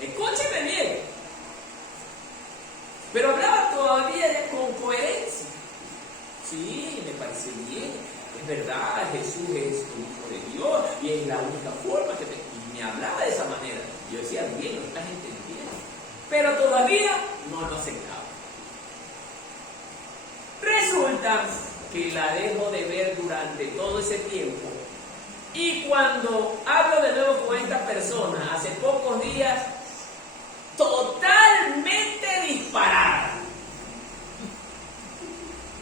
Escúcheme bien. Pero hablaba todavía con coherencia. Sí, me parece bien. Es verdad, Jesús es el Hijo de Dios y es la única forma que me hablaba de esa manera. Yo decía, bien, lo estás entendiendo. Pero todavía no lo aceptaba. Resulta que la dejo de ver durante todo ese tiempo. Y cuando hablo de nuevo con esta persona, hace pocos días, totalmente disparada.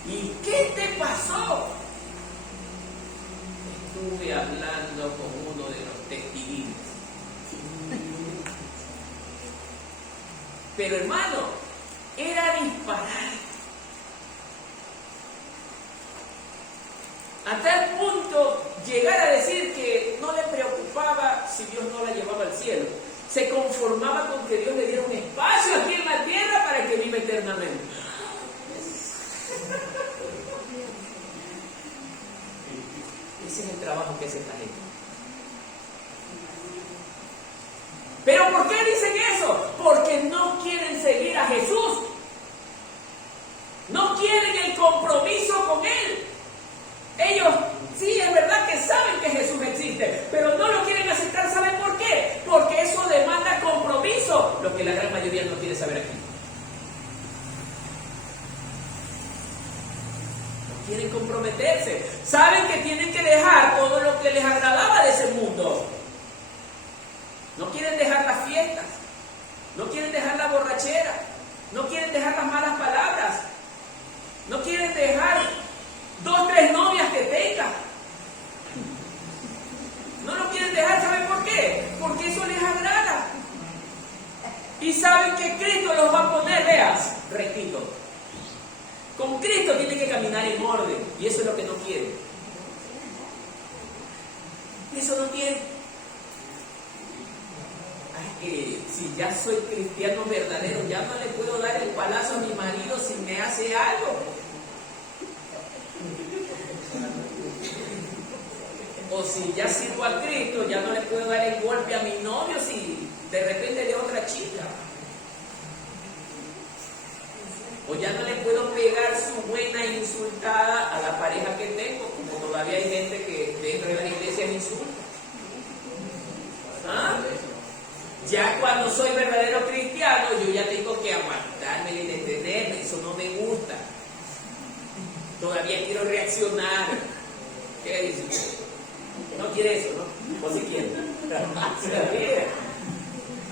¿Y qué te pasó? Estuve hablando con uno de los testigos. Pero hermano, era disparada. A tal punto llegar a decir que no le preocupaba si Dios no la llevaba al cielo. Se conformaba con que Dios le diera un espacio aquí en la tierra para que viva eternamente. Ese es el trabajo que hace esta gente. ¿Pero por qué dicen eso? Porque no quieren seguir a Jesús. No quieren el compromiso con Él. Ellos, sí, es verdad que saben que Jesús existe, pero no lo quieren aceptar. ¿Saben por qué? Porque eso demanda compromiso, lo que la gran mayoría no quiere saber aquí. No quieren comprometerse. Saben que tienen que dejar todo lo que les agradaba de ese mundo. No quieren dejar las fiestas, no quieren dejar la borrachera, no quieren dejar las malas palabras, no quieren dejar 2, 3 novias que tengan. No lo quieren dejar, ¿saben por qué? Porque eso les agrada. Y saben que Cristo los va a poner, veas, rectito. Con Cristo tienen que caminar en orden. Y eso es lo que no quieren. Eso no quieren. Ay, que si ya soy cristiano verdadero, ya no le puedo dar el palazo a mi marido si me hace algo. O si ya sirvo a Cristo, ya no le puedo dar el golpe a mi novio si de repente de otra chica. O ya no le puedo pegar su buena insultada a la pareja que tengo, como todavía hay gente que dentro de la iglesia me insulta. ¿Ah? Ya cuando soy verdadero cristiano, yo ya tengo que aguantarme y detenerme, eso no me gusta. Todavía quiero reaccionar. ¿Qué dices? No quiere eso, ¿no? ¿O si quiere?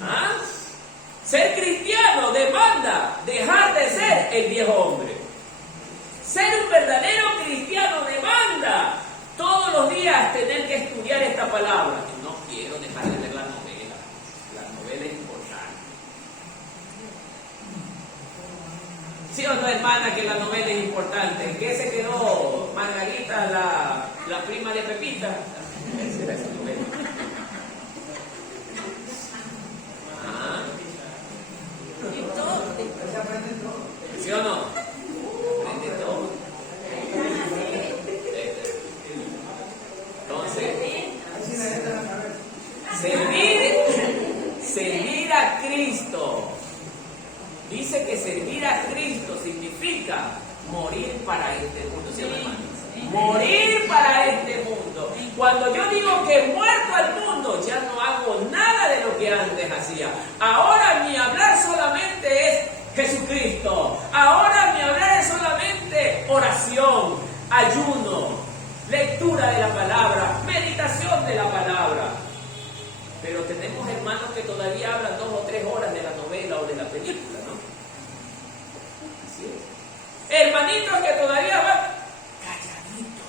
¿Ah? Ser cristiano demanda dejar de ser el viejo hombre. Ser un verdadero cristiano demanda todos los días tener que estudiar esta palabra. No quiero dejar de ver la novela. La novela es importante. ¿Sí o no, hermana, que la novela es importante? ¿Qué se quedó Margarita, la prima de Pepita? Esa era esa novela. Ah. ¿Sí o no? Aprende todo. Entonces, servir a Cristo. Dice que servir a Cristo significa morir para este mundo. ¿Sí, hermano? Morir para este mundo. Cuando yo digo que he muerto al mundo, ya no hago nada de lo que antes hacía. Ahora mi hablar solamente es Jesucristo. Ahora mi hablar es solamente oración, ayuno, lectura de la palabra, meditación de la palabra. Pero tenemos hermanos que todavía hablan 2 o 3 horas de la novela o de la película, ¿no? Así es. Hermanitos que todavía van calladito,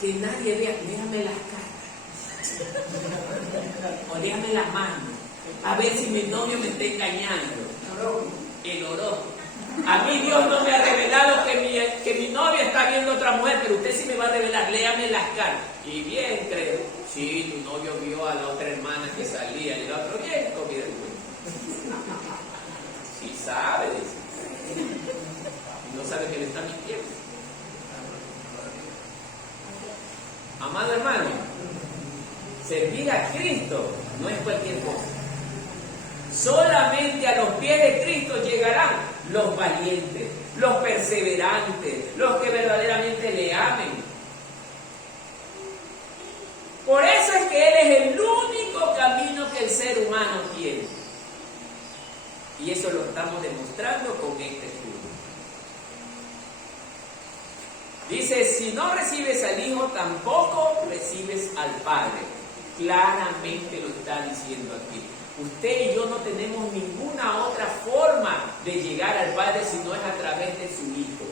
que nadie vea, déjame las caras, o déjame las manos, a ver si mi novio me está engañando. El horóscopo. A mí Dios no me ha revelado que mi novia está viendo otra mujer, pero usted sí me va a revelar, léame las caras. Y bien, creo, sí, tu novio vio a la otra hermana que salía, y el otro bien, comida de cuento. Sí sabe, dice. Y no sabe que le está mintiendo. Amado hermano, servir a Cristo no es cualquier cosa. Solamente a los pies de Cristo llegarán los valientes, los perseverantes, los que verdaderamente le amen. Por eso es que Él es el único camino que el ser humano tiene. Y eso lo estamos demostrando con este estudio. Dice, si no recibes al Hijo, tampoco recibes al Padre. Claramente lo está diciendo aquí. Usted y yo no tenemos ninguna otra forma de llegar al Padre si no es a través de su Hijo.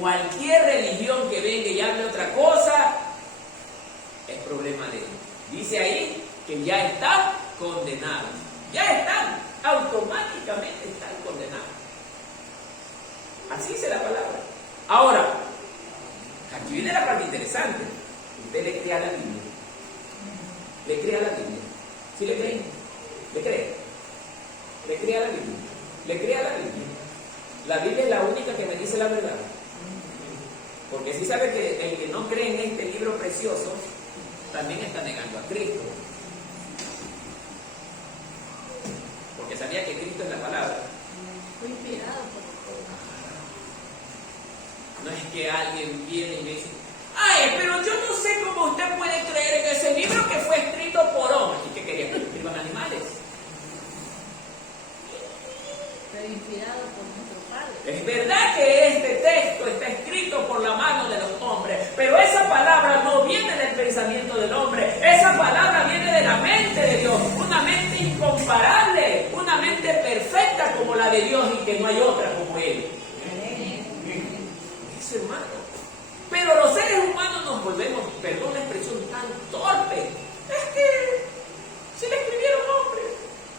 Cualquier religión que venga y hable otra cosa, es problema de ellos. Dice ahí que ya están condenados. Ya están, automáticamente están condenados. Así dice la palabra. Ahora, aquí viene la parte interesante. Usted le cree a la Biblia. ¿Le cree a la Biblia? ¿Sí le creen? ¿Le cree? ¿Le cree a la Biblia? ¿Le cree a la Biblia? La Biblia es la única que me dice la verdad. Porque si sabe que el que no cree en este libro precioso, también está negando a Cristo. Porque sabía que Cristo es la palabra. Fue inspirado por No es que alguien viene y me dice, ay, pero yo no sé cómo usted puede creer en ese libro que fue escrito por hombres. ¿Y qué quería que lo escriban animales? pero inspirado por nuestro Padre. Es verdad que este texto está escrito por la mano de los hombres, pero esa palabra no viene del pensamiento del hombre, esa palabra viene de la mente de Dios, una mente incomparable, una mente perfecta como la de Dios y que no hay otra como Él. Eso, hermano. Pero los seres humanos nos volvemos, perdón la expresión, tan torpes. Es que si le escribieron hombres,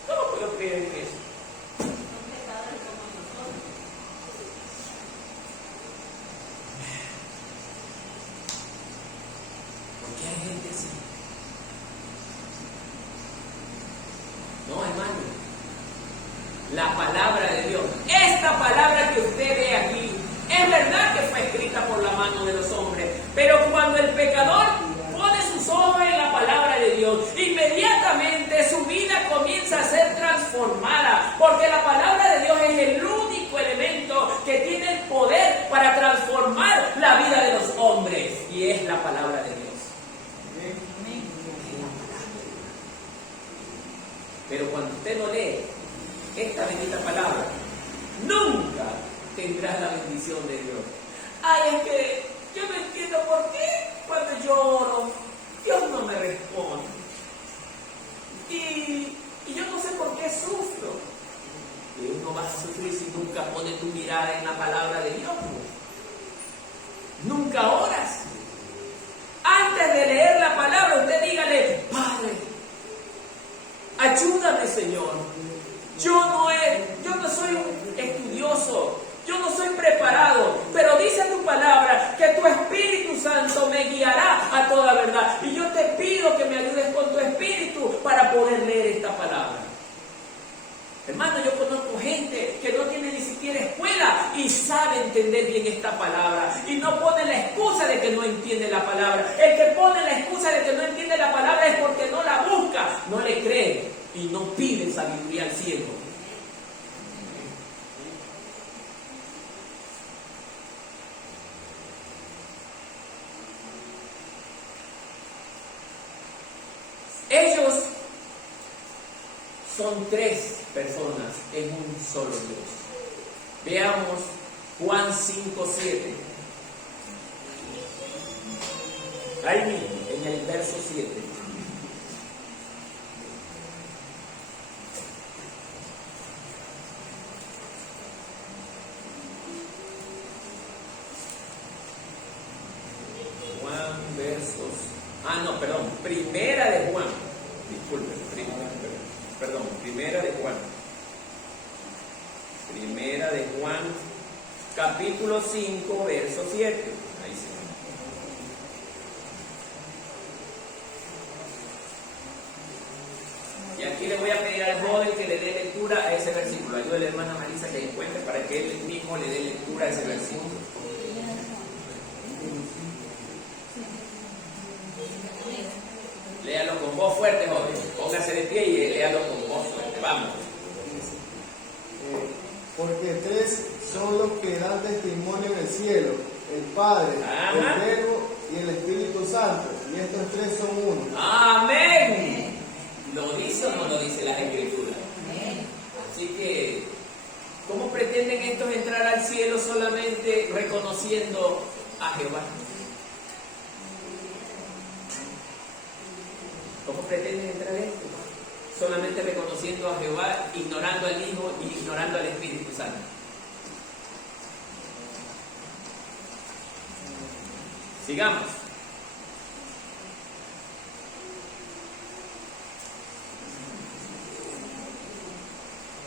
¿cómo puedo creer en eso? Son pecadores como nosotros. ¿Por qué hay gente así? No, hermano. La palabra de Dios, esta palabra que usted ve aquí, es verdad que fue escrita por la mano de los hombres, pero cuando el pecador pone sus ojos en la palabra de Dios, inmediatamente su vida comienza a ser transformada, porque la palabra de Dios es el único elemento que tiene el poder para transformar la vida de los hombres, y es la palabra de Dios. Pero cuando usted no lee esta bendita palabra, nunca tendrás la bendición de Dios. Ay, es que yo no entiendo por qué cuando lloro Dios no me responde. Y yo no sé por qué sufro. Dios no va a sufrir si nunca pone tu mirada en la palabra de Dios. Nunca oras. Antes de leer la palabra, usted dígale, Padre, ayúdame, Señor. Yo no soy un estudioso. Yo no soy preparado, pero dice tu palabra que tu Espíritu Santo me guiará a toda verdad. Y yo te pido que me ayudes con tu Espíritu para poder leer esta palabra. Hermano, yo conozco gente que no tiene ni siquiera escuela y sabe entender bien esta palabra. Y no pone la excusa de que no entiende la palabra. El que pone la excusa de que no entiende la palabra es porque no la busca, no le cree y no pide sabiduría al cielo. Ellos son tres personas en un solo Dios. Veamos Juan 5:7. Ahí mismo, en el verso 7. Juan Primera de Juan. Disculpen, Primera de Juan. Primera de Juan, capítulo 5, verso 7. Ahí sí. Y aquí le voy a pedir al joven que le dé lectura a ese versículo. Ayúdale a la hermana Marisa que encuentre para que él mismo le dé lectura a ese versículo. Léalo con voz fuerte, joven. Póngase de pie y léalo con voz fuerte. Vamos. Porque tres son los que dan testimonio en el cielo: el Padre, Ajá. el Verbo y el Espíritu Santo. Y estos tres son uno. Amén. ¿Lo dice o no lo dice las Escrituras? Así que, ¿cómo pretenden estos entrar al cielo solamente reconociendo a Jehová? ¿Cómo pretenden entrar esto? Solamente reconociendo a Jehová, ignorando al Hijo y ignorando al Espíritu Santo. Sigamos.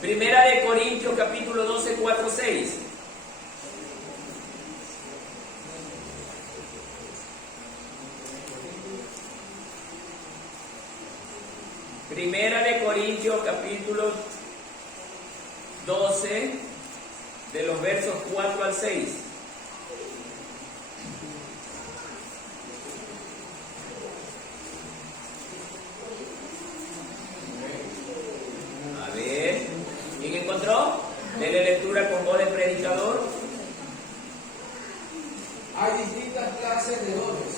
Primera de Corintios, capítulo 12, 4, 6. Primera de Corintios, capítulo 12, de los versos 4 al 6. A ver, ¿quién encontró? Dele lectura con voz de predicador. Hay distintas clases de dones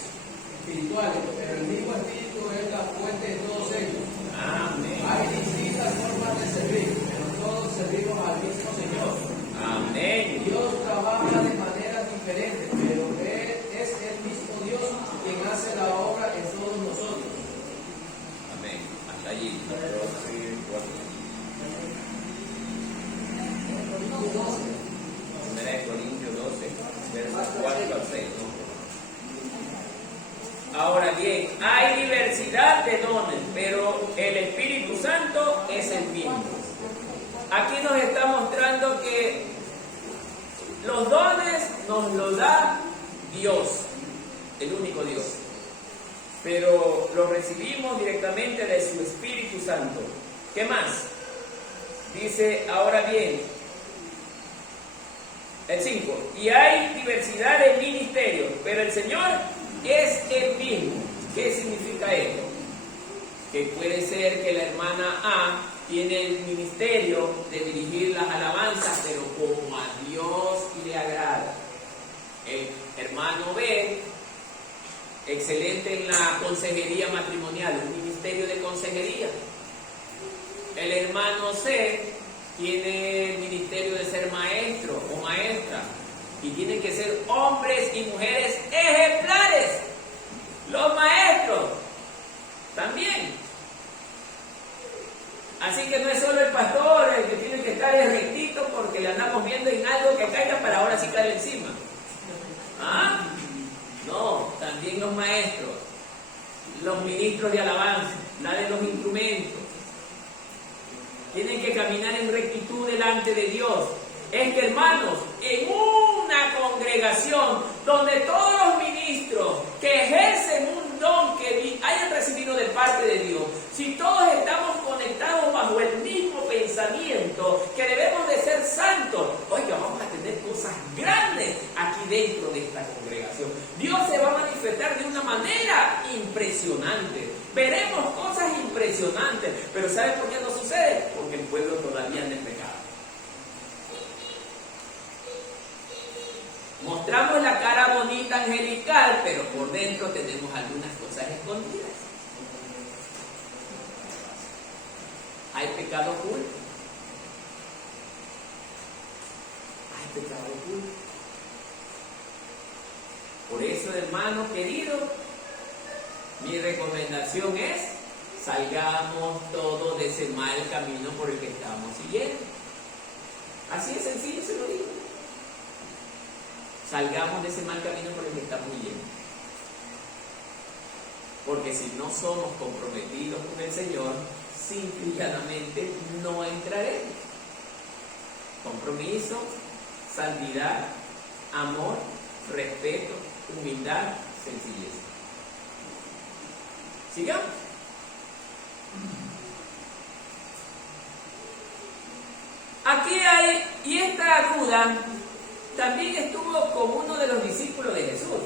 espirituales, pero el mismo Espíritu es la fuente de todos ellos. Amén. Hay distintas formas de servir, pero todos servimos al mismo Señor. Amén. Dios trabaja de maneras diferentes, pero Él es el mismo Dios quien hace la obra en todos nosotros. Amén. Hasta allí. Primera de Corintios 12, versos 4 al 6. Ahora bien, hay diversidad de dones, pero el Espíritu Santo es el mismo. Aquí nos está mostrando que los dones nos los da Dios, el único Dios. Pero los recibimos directamente de su Espíritu Santo. ¿Qué más? Dice, ahora bien, el 5, y hay diversidad de ministerios, pero el Señor es el mismo. ¿Qué significa esto? Que puede ser que la hermana A tiene el ministerio de dirigir las alabanzas, pero como a Dios le agrada. El hermano B, excelente en la consejería matrimonial, un ministerio de consejería. El hermano C tiene el ministerio de ser maestro o maestra. Y tienen que ser hombres y mujeres ejemplares. Los maestros también. Así que no es solo el pastor el que tiene que estar rectito porque le andamos viendo en algo que caiga para ahora sí caer encima. ¿Ah? No, también los maestros, los ministros de alabanza, la de los instrumentos. Tienen que caminar en rectitud delante de Dios. Es que, hermanos, en una congregación donde todos los ministros que ejercen un don que hayan recibido de parte de Dios, si todos estamos conectados bajo el mismo pensamiento que debemos de ser santos, oiga, vamos a tener cosas grandes aquí dentro de esta congregación. Dios se va a manifestar de una manera impresionante. Veremos cosas impresionantes, pero ¿sabe por qué no sucede? Porque el pueblo todavía anda en pecado. Mostramos la cara bonita, angelical, pero por dentro tenemos algunas cosas escondidas. Hay pecado oculto. Hay pecado oculto. Por eso, hermano querido, mi recomendación es: salgamos todos de ese mal camino por el que estamos siguiendo. Así de sencillo se lo digo. Salgamos de ese mal camino por el que estamos yendo. Porque si no somos comprometidos con el Señor, simple y llanamente no entraremos. Compromiso, santidad, amor, respeto, humildad, sencillez. Sigamos. Aquí hay, y esta duda también estuvo con uno de los discípulos de Jesús.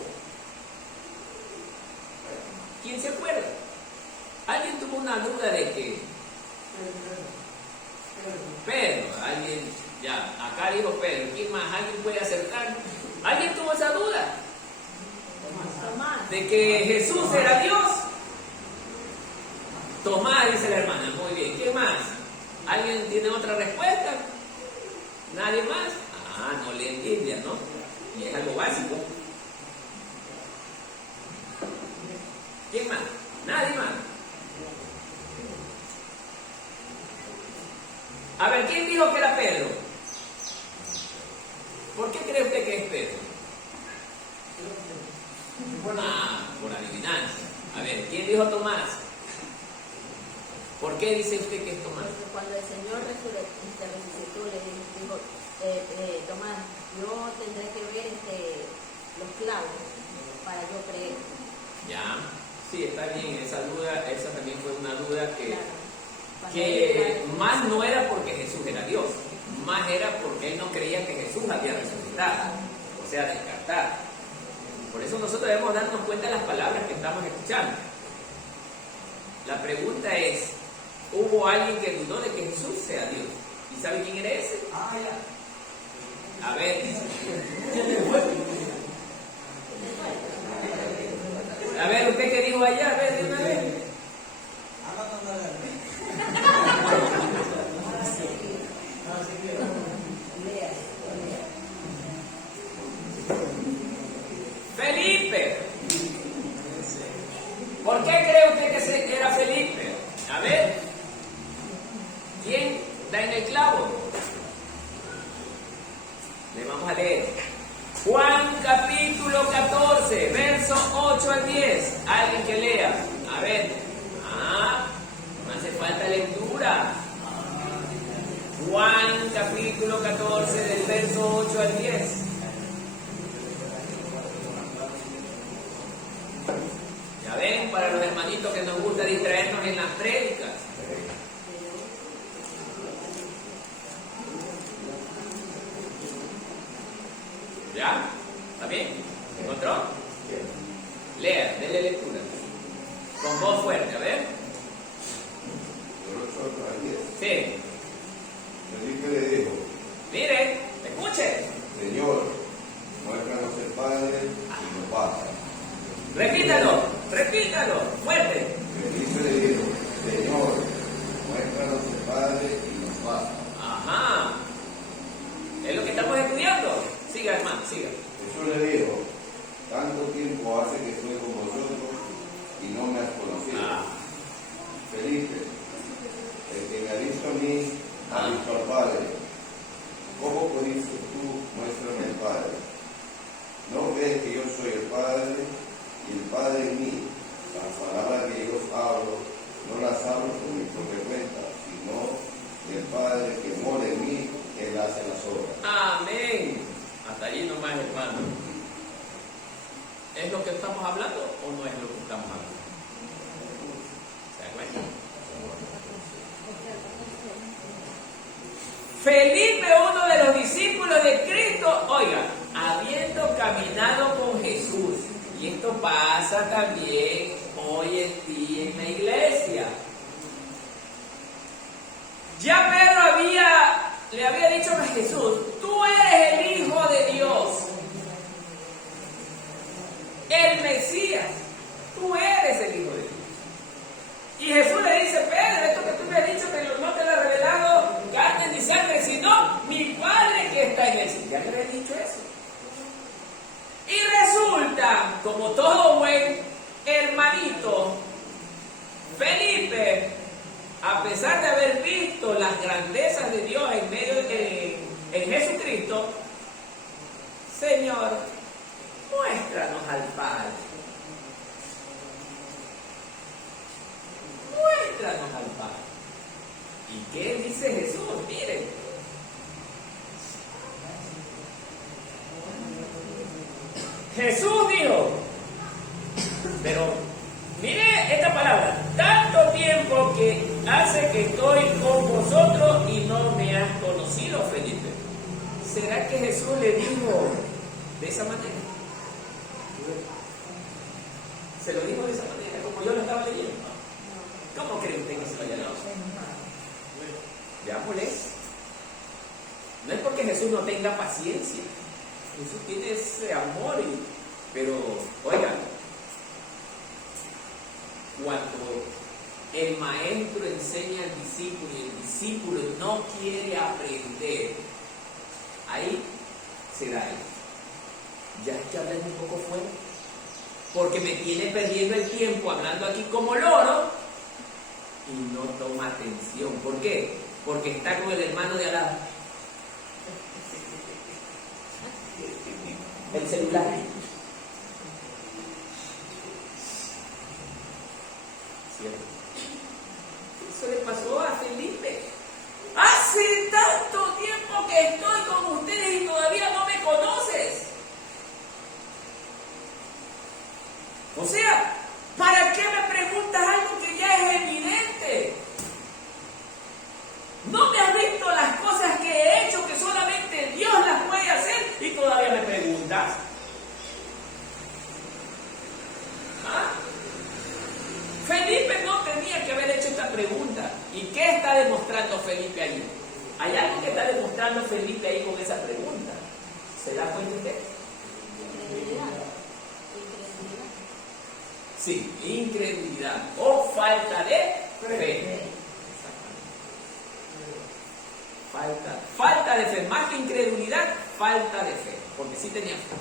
¿Quién se acuerda? Alguien tuvo una duda de que Pedro, alguien, ya, acá dijo Pedro, ¿quién más? ¿Alguien puede acertar? ¿Alguien tuvo esa duda? De que Jesús era Dios. Tomás, dice la hermana, muy bien. ¿Qué más? ¿Alguien tiene otra respuesta? ¿Nadie más? Ah, no leen Biblia, ¿no? Y es algo básico. ¿Quién más? Nadie más. A ver, ¿quién dijo que era Pedro? ¿Por qué cree usted que es Pedro? Ah, por adivinanza. A ver, ¿quién dijo Tomás? ¿Por qué dice usted que es Tomás? Porque cuando el Señor resucitó, le dijo, Tomás, yo tendré que ver los clavos para yo creer. Ya, sí, está bien, esa duda, esa también fue una duda que, Claro. que más no era porque Jesús era Dios, más era porque él no creía que Jesús había resucitado, o sea, descartar. Por eso nosotros debemos darnos cuenta de las palabras que estamos escuchando. La pregunta es, ¿hubo alguien que dudó de que Jesús sea Dios? ¿Y sabe quién era ese? Ah, ya. A ver. A ver, ¿usted qué dijo allá? A ver, de una vez. Felipe. ¿Por qué cree usted que era Felipe? A ver. ¿Quién da en el clavo? Le vamos a leer. Juan capítulo 14, verso 8 al 10. Alguien que lea. A ver. No hace falta lectura. Juan capítulo 14, del verso 8 al 10. Ya ven, para los hermanitos que nos gusta distraernos en las prédicas. ¿Ya? ¿Está bien? ¿Encontró? Lea, déle lectura. Con voz fuerte, a ver. Del 8 al 10. Sí. Felipe le dijo: Mire, escuche. Señor, muéstranos el Padre y nos basta. Repítalo, fuerte. Felipe le dijo: Señor, muéstranos el Padre y nos basta. Ajá. Es lo que estamos estudiando. Siga, hermano, siga. Jesús le dijo: tanto tiempo hace que estoy con vosotros y no me has conocido. Felipe, el que me ha visto a mí, ha visto al Padre. ¿Cómo pudiste tú muéstrame el Padre? ¿No crees que yo soy el Padre y el Padre en mí? Las palabras que yo os hablo, no las hablo por mi propia cuenta, sino del Padre que mora en mí, que él hace las obras. Amén. Hasta allí nomás, hermano. estamos hablando o no es lo que estamos hablando? ¿Se dan cuenta? Felipe, uno de los discípulos de Cristo, oiga, habiendo caminado con Jesús, y esto pasa también hoy en día en la iglesia. Ya Pedro le había dicho a Jesús, tú eres el Hijo de Dios, el Mesías, tú eres el Hijo de Dios. Y Jesús le dice, Pedro, esto que tú me has dicho que no te lo ha revelado carne ni sangre, sino mi Padre que está en el cielo. Ya le había dicho eso. Y resulta, como todo buen hermanito, Felipe, a pesar de haber visto las grandezas de Dios en Jesucristo, Señor, muéstranos al Padre. Muéstranos al Padre. ¿Y qué dice Jesús? Miren. Jesús dijo, pero mire esta palabra, tanto tiempo que hace que estoy con vosotros y no me has conocido, Felipe. ¿Será que Jesús le dijo de esa manera? Se lo dijo de esa manera, como yo lo estaba leyendo. ¿Cómo creen ustedes que se lo haya dado? Veámosle. No es porque Jesús no tenga paciencia. Jesús tiene ese amor, pero, oigan, cuando el maestro enseña al discípulo y el discípulo no quiere aprender, ahí se da él. Ya es que hablan un poco fuera, porque me tiene perdiendo el tiempo hablando aquí como loro y no toma atención. ¿Por qué? Porque está con el hermano de al lado. El celular. ¿Cierto? Eso le pasó a Felipe. Hace tanto tiempo que estoy con ustedes y todavía no me conoces. O sea, ¿para qué me preguntas algo que ya es evidente? No me has visto las cosas que he hecho, que solamente Dios las puede hacer, y todavía me preguntas. ¿Ah? Felipe no tenía que haber hecho esta pregunta. ¿Y qué está demostrando Felipe ahí? Hay algo que está demostrando Felipe ahí con esa pregunta. ¿Se da cuenta usted? Sí, incredulidad o falta de fe. Falta de fe, más que incredulidad, falta de fe, porque sí tenía fe.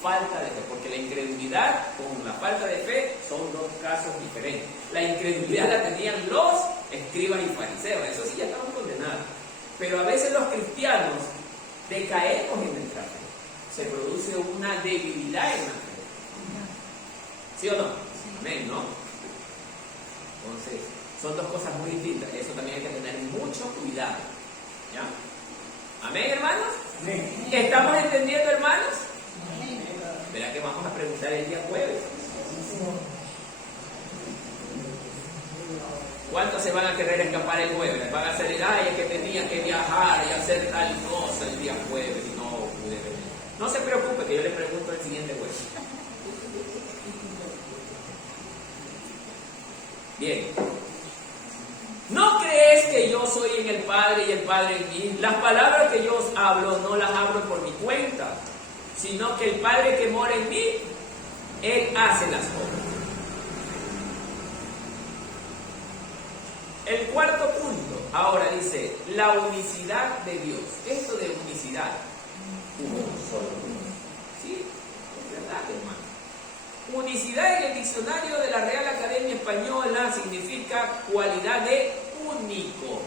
Falta de fe, porque la incredulidad con la falta de fe son dos casos diferentes. La incredulidad la tenían los escribas y fariseos, eso sí ya estaban condenados. Pero a veces los cristianos decaemos en nuestra fe, se produce una debilidad en la fe. ¿Sí o no? Amén, ¿no? Entonces, son dos cosas muy distintas. Eso también hay que tener mucho cuidado. ¿Ya? ¿Amén, hermanos? Amén. ¿Estamos entendiendo, hermanos? Amén. Verá que vamos a preguntar el día jueves. ¿Cuántos se van a querer escapar el jueves? Van a hacer ay, es que tenía que viajar y hacer tal cosa el día jueves y no pude venir. No se preocupe, que yo le pregunto el siguiente jueves. Bien. ¿No crees que yo soy en el Padre y el Padre en mí? Las palabras que yo os hablo no las hablo por mi cuenta, sino que el Padre que mora en mí, Él hace las obras. El cuarto punto, ahora dice, la unicidad de Dios. Esto de unicidad, un solo Dios. ¿Sí? Es verdad, hermano. Unicidad en el diccionario de la Real Academia Española significa cualidad de único.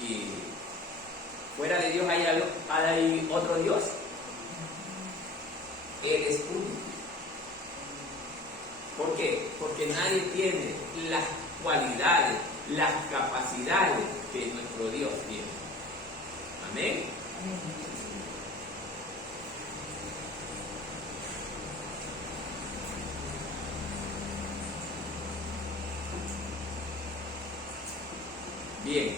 ¿Y fuera de Dios hay otro Dios? Él es único. ¿Por qué? Porque nadie tiene las cualidades, las capacidades que nuestro Dios tiene. Amén. Bien.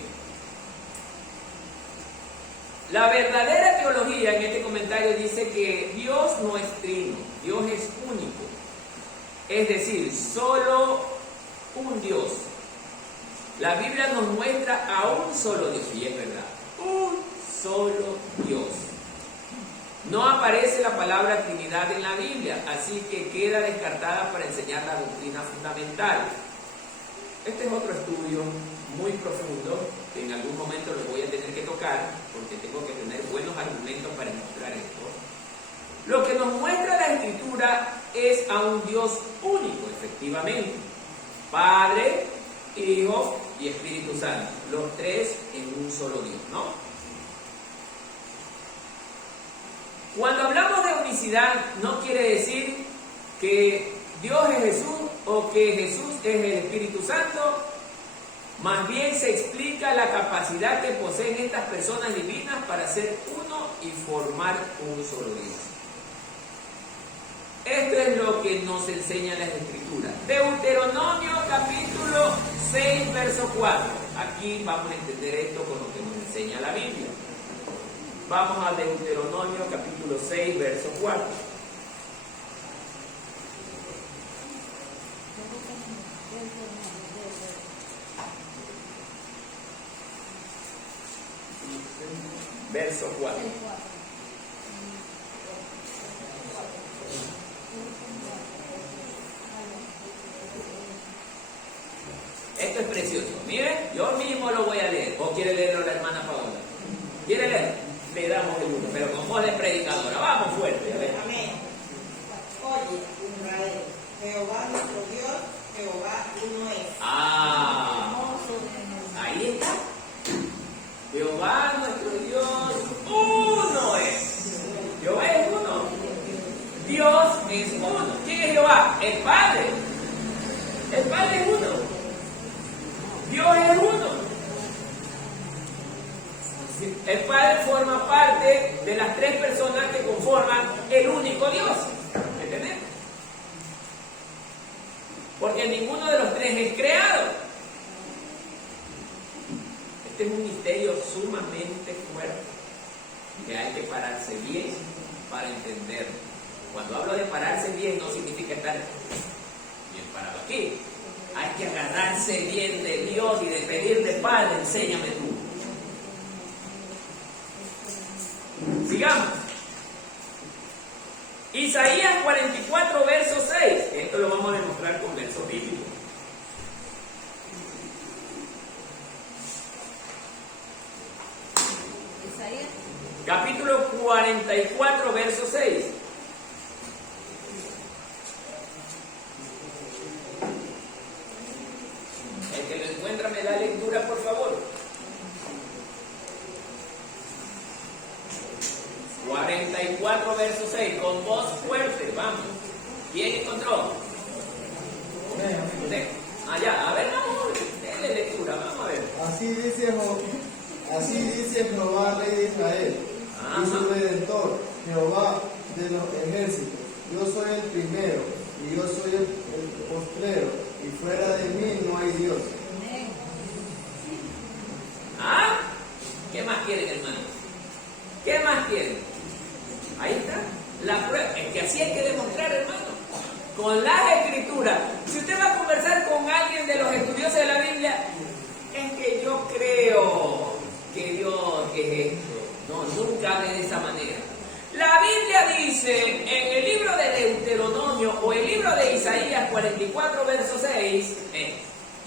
La verdadera teología en este comentario dice que Dios no es trino, Dios es único. Es decir, solo un Dios. La Biblia nos muestra a un solo Dios, y es verdad, un solo Dios. No aparece la palabra Trinidad en la Biblia, así que queda descartada para enseñar la doctrina fundamental. Este es otro estudio muy profundo, que en algún momento lo voy a tener que tocar, porque tengo que tener buenos argumentos para demostrar esto. Lo que nos muestra la Escritura es a un Dios único, efectivamente. Padre, Hijo y Espíritu Santo, los tres en un solo Dios, ¿no? Cuando hablamos de unicidad, no quiere decir que Dios es Jesús o que Jesús es el Espíritu Santo. Más bien se explica la capacidad que poseen estas personas divinas para ser uno y formar un solo Dios. Esto es lo que nos enseña las Escrituras. Deuteronomio capítulo 6, verso 4. Aquí vamos a entender esto con lo que nos enseña la Biblia. Vamos a Deuteronomio capítulo 6, verso 4. Verso 4. Esto es precioso. Miren, yo mismo lo voy a leer. ¿O quiere leerlo la hermana Paola? ¿Quiere leer? Le damos el uno, pero con voz de predicadora. Vamos fuerte, a ver. Amén. Oye, Israel, Jehová nuestro Dios, Jehová uno es. Ahí está. Jehová nuestro Dios, uno es. Jehová es uno. Dios es uno. ¿Quién es Jehová? El Padre. El Padre es uno. Dios es uno. El Padre forma parte de las tres personas que conforman el único Dios. ¿Entendés? Porque ninguno de los tres es creado. Este es un misterio sumamente fuerte que hay que pararse bien para entenderlo. Cuando hablo de pararse bien no significa estar bien parado aquí. Hay que agarrarse bien de Dios y de pedirle, Padre, enséñame tú. Sigamos. Isaías 44, verso 6. Esto lo vamos a demostrar con versos bíblicos. Isaías. Capítulo 44, verso 6. El que lo encuentra me da lectura, por favor. 44, verso 6. Con voz fuerte, vamos. ¿Quién encontró? Usted. Allá, a ver, vamos. Denle lectura, vamos a ver. Así dice Jehová, Rey de Israel, y su Redentor, Jehová de los ejércitos. Yo soy el primero, y yo soy el postrero, y fuera de mí no hay Dios. ¿Ah? ¿Qué más quieren, hermanos? ¿Qué más quieren? Ahí está. La prueba. Es que así hay que demostrar, hermano. Con las escrituras. Si usted va a conversar con alguien de los estudiosos de la Biblia, es que yo creo que Dios, que es esto. No, nunca hable de esa manera. La Biblia dice en el libro de Deuteronomio o el libro de Isaías 44, verso 6,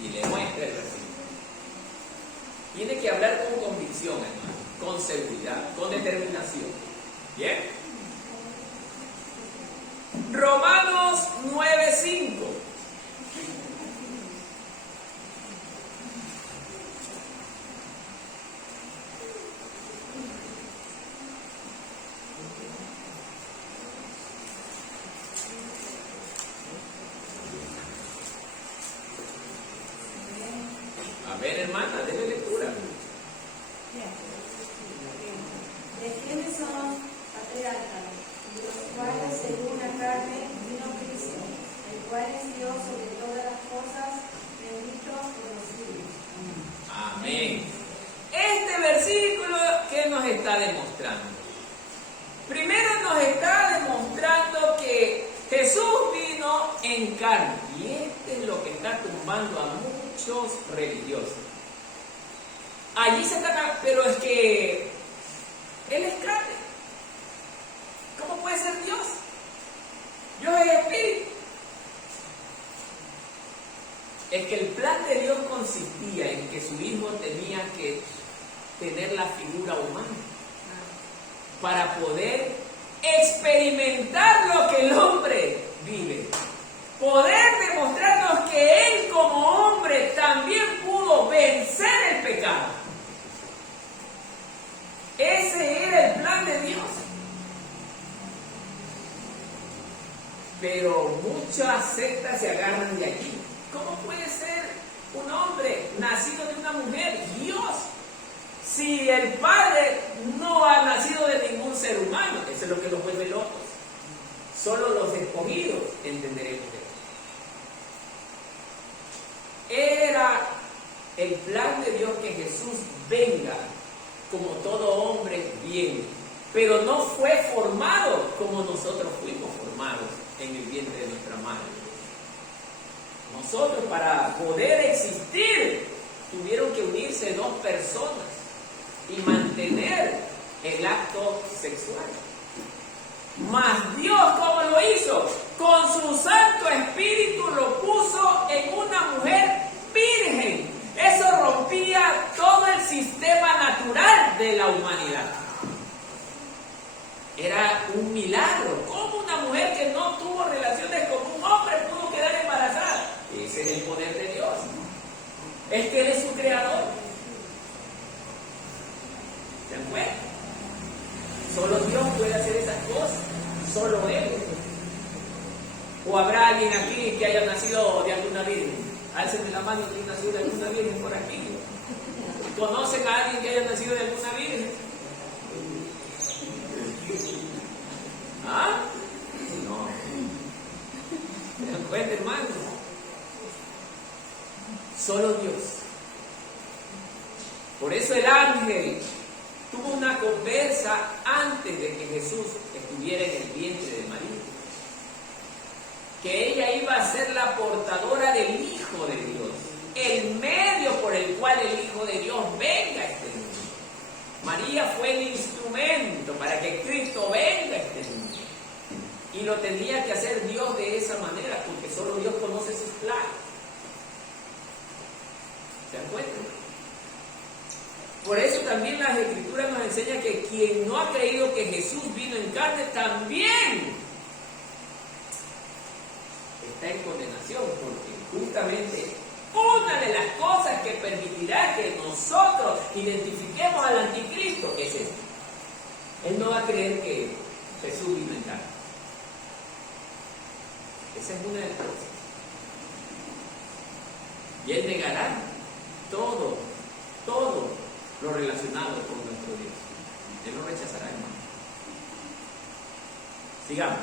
y le muestra el versículo. Tiene que hablar con convicción, hermano, con seguridad, con determinación. ¿Bien? Romanos 9:5. A ver, hermana, déle lectura. ¿De quiénes son patriarcas? De los cuales según la carne vino Cristo, el cual es Dios sobre todas las cosas, bendito por los siglos. Amén. está demostrando? Primero nos está demostrando que Jesús vino en carne. Y este es lo que está tumbando a muchos religiosos. Allí se está, pero es que Él es carne. ¿Cómo puede ser Dios? Dios es espíritu. Es que el plan de Dios consistía en que su hijo tenía que tener la figura humana para poder experimentar lo que el hombre vive. Poder demostrarnos que Él como hombre también pudo vencer el pecado. Ese era el plan de Dios. Pero muchas sectas se agarran de aquí. ¿Cómo puede ser un hombre nacido de una mujer, Dios, si el Padre no ha nacido de ningún ser humano? Eso es lo que los vuelve locos. Solo los escogidos entenderemos eso. Era el plan de Dios que Jesús venga como todo hombre bien, pero no fue formado como nosotros fuimos formados en el vientre de nuestra madre. Nosotros, para poder existir, tuvieron que unirse dos personas y mantener el acto sexual. Mas Dios, ¿cómo lo hizo? Con su Santo Espíritu lo puso en una mujer virgen. Eso rompía todo el sistema natural de la humanidad. Era un milagro. ¿Cómo una mujer que no tuvo relaciones con un hombre pudo quedar embarazada? Ese es el poder de Dios. Es que Él es su creador. ¿Se dan cuenta? Solo Dios puede hacer esas cosas. Solo Él. ¿O habrá alguien aquí que haya nacido de alguna virgen? Álcenme la mano que haya nacido de alguna virgen por aquí. ¿Conocen a alguien que haya nacido de alguna virgen? ¿Ah? No. ¿Se dan cuenta, hermano? Solo Dios. Por eso el ángel tuvo una conversa antes de que Jesús estuviera en el vientre de María. Que ella iba a ser la portadora del Hijo de Dios. El medio por el cual el Hijo de Dios venga a este mundo. María fue el instrumento para que Cristo venga a este mundo. Y lo tenía que hacer Dios de esa manera, porque solo Dios conoce sus planes. ¿Se dan cuenta? Por eso también las Escrituras nos enseñan que quien no ha creído que Jesús vino en carne también está en condenación, porque justamente una de las cosas que permitirá que nosotros identifiquemos al anticristo es esto. Él no va a creer que Jesús vino en carne. Esa es una de las cosas. Y Él negará todo lo relacionado con nuestro Dios. Él lo rechazará, hermano. Sigamos.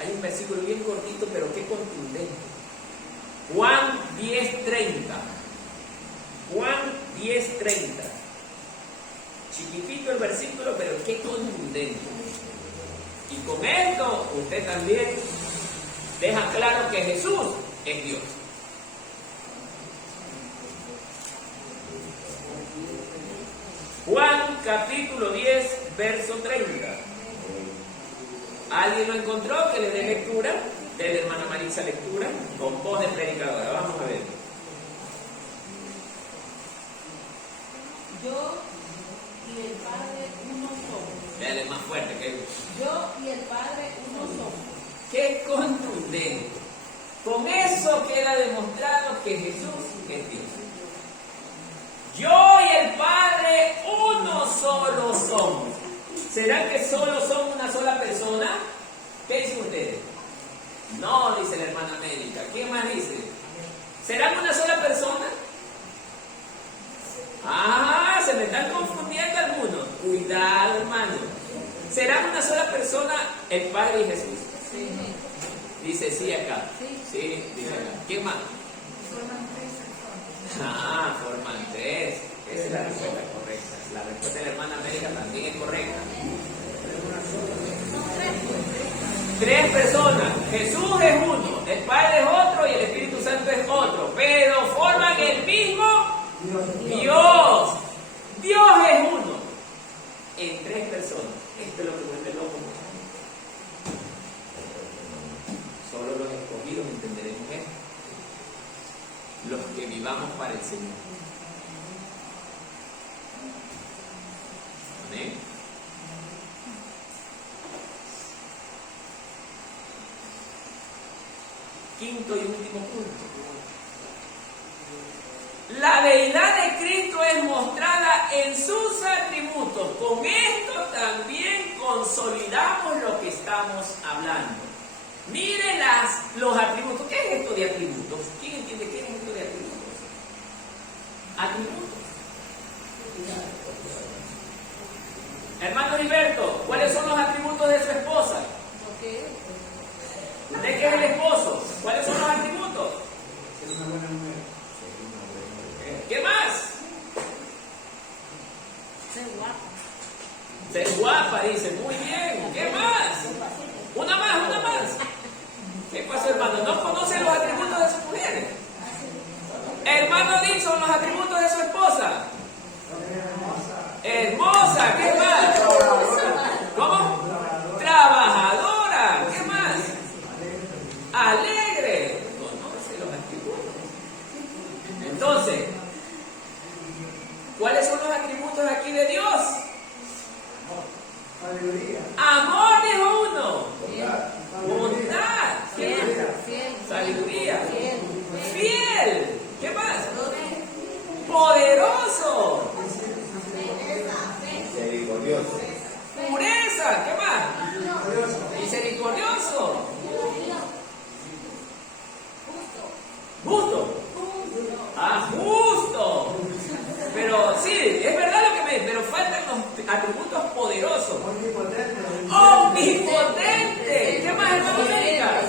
Hay un versículo bien cortito, pero qué contundente. Juan 10:30. Juan 10:30. Chiquitito el versículo, pero qué contundente. Y con esto usted también deja claro que Jesús es Dios. Juan capítulo 10, verso 30. ¿Alguien lo encontró? Que le dé lectura. De la hermana Marisa lectura con voz de predicadora. Vamos a ver. Yo y el Padre uno somos. Dale más fuerte que Yo y el Padre uno somos. qué contundente. Con eso queda demostrado que Jesús es Dios. Yo y el Padre uno solo somos. ¿Será que solo somos una sola persona? ¿Qué dicen ustedes? No, dice la hermana médica. ¿Quién más dice? ¿Serán una sola persona? Ah, se me están confundiendo algunos. Cuidado, hermano. ¿Serán una sola persona el Padre y Jesús? Sí. Dice sí acá. Sí, dice acá. ¿Quién más? Forman 3 personas. Ah, forman 3. Esa es la respuesta correcta. La respuesta de la hermana América también es correcta. 3 personas. Jesús es uno, el Padre es otro y el Espíritu Santo es otro. Pero forman el mismo Dios. Dios es uno. En 3 personas. Esto es lo que vuelve loco. Solo los escogidos entenderemos esto. Los que vivamos para el Señor. Amén. Quinto y último punto. La deidad de Cristo es mostrada en sus atributos. Con esto también consolidamos lo que estamos hablando. Miren los atributos. ¿Qué es esto de atributos? ¿Quién entiende qué es esto de atributos? Atributos. Hermano Gilberto, ¿cuáles son los atributos de su esposa? ¿De qué es el esposo? ¿Cuáles son los atributos? Es una buena mujer. ¿Qué más? Ser guapo. Ser guapa, dice. Muy bien. ¿Qué más? Una más, una más. ¿Qué pasó, hermano? ¿No conoce los atributos de sus mujeres? Hermano Dixon, los atributos de su esposa. Hermosa. ¿Qué más? ¿Cómo? Trabajadora. ¿Qué más? Alegre. Conoce los atributos. Entonces, ¿cuáles son los atributos aquí de Dios? Amor, dijo uno. Bondad. ¿Qué más? Sabiduría. Fiel. ¿Qué más? Poderoso. Misericordioso. Pureza. ¿Qué más? Misericordioso. Justo. Ah, justo. Pero sí, es verdad lo que pero faltan los atributos poderosos. Omnipotente. ¿Qué más, hermano América?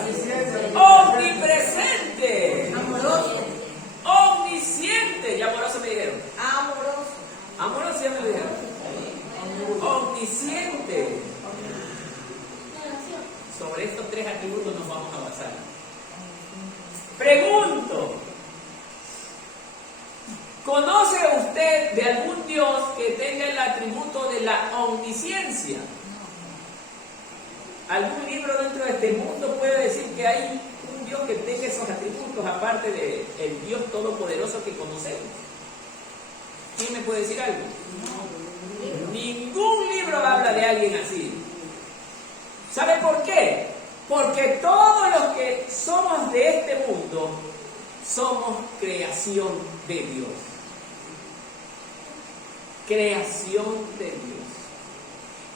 Omnipresente. Amoroso. Omnisciente. Y amoroso me dijeron. Amoroso. Amoroso ya me lo dijeron. Omnisciente. Sobre estos 3 atributos nos vamos a basar. Pregunto. ¿Conoce usted de algún Dios que tenga el atributo de la omnisciencia? ¿Algún libro dentro de este mundo puede decir que hay un Dios que tenga esos atributos aparte del Dios todopoderoso que conocemos? ¿Quién me puede decir algo? Ningún libro habla de alguien así. ¿Sabe por qué? Porque todos los que somos de este mundo somos creación de Dios. Creación de Dios.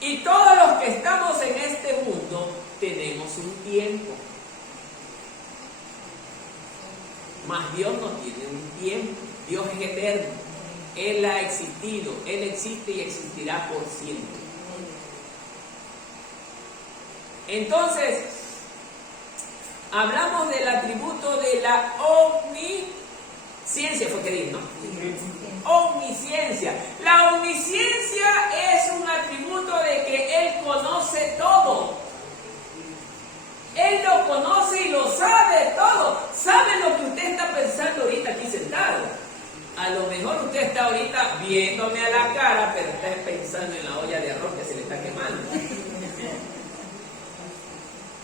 Y todos los que estamos en este mundo tenemos un tiempo. Mas Dios no tiene un tiempo. Dios es eterno. Él ha existido. Él existe y existirá por siempre. Entonces, hablamos del atributo de la omnisciencia, fue que dije, ¿no? Omnisciencia. La omnisciencia es un atributo de que Él conoce todo. Él lo conoce y lo sabe todo. Sabe lo que usted está pensando ahorita aquí sentado. A lo mejor usted está ahorita viéndome a la cara, pero está pensando en la olla de arroz que se le está quemando.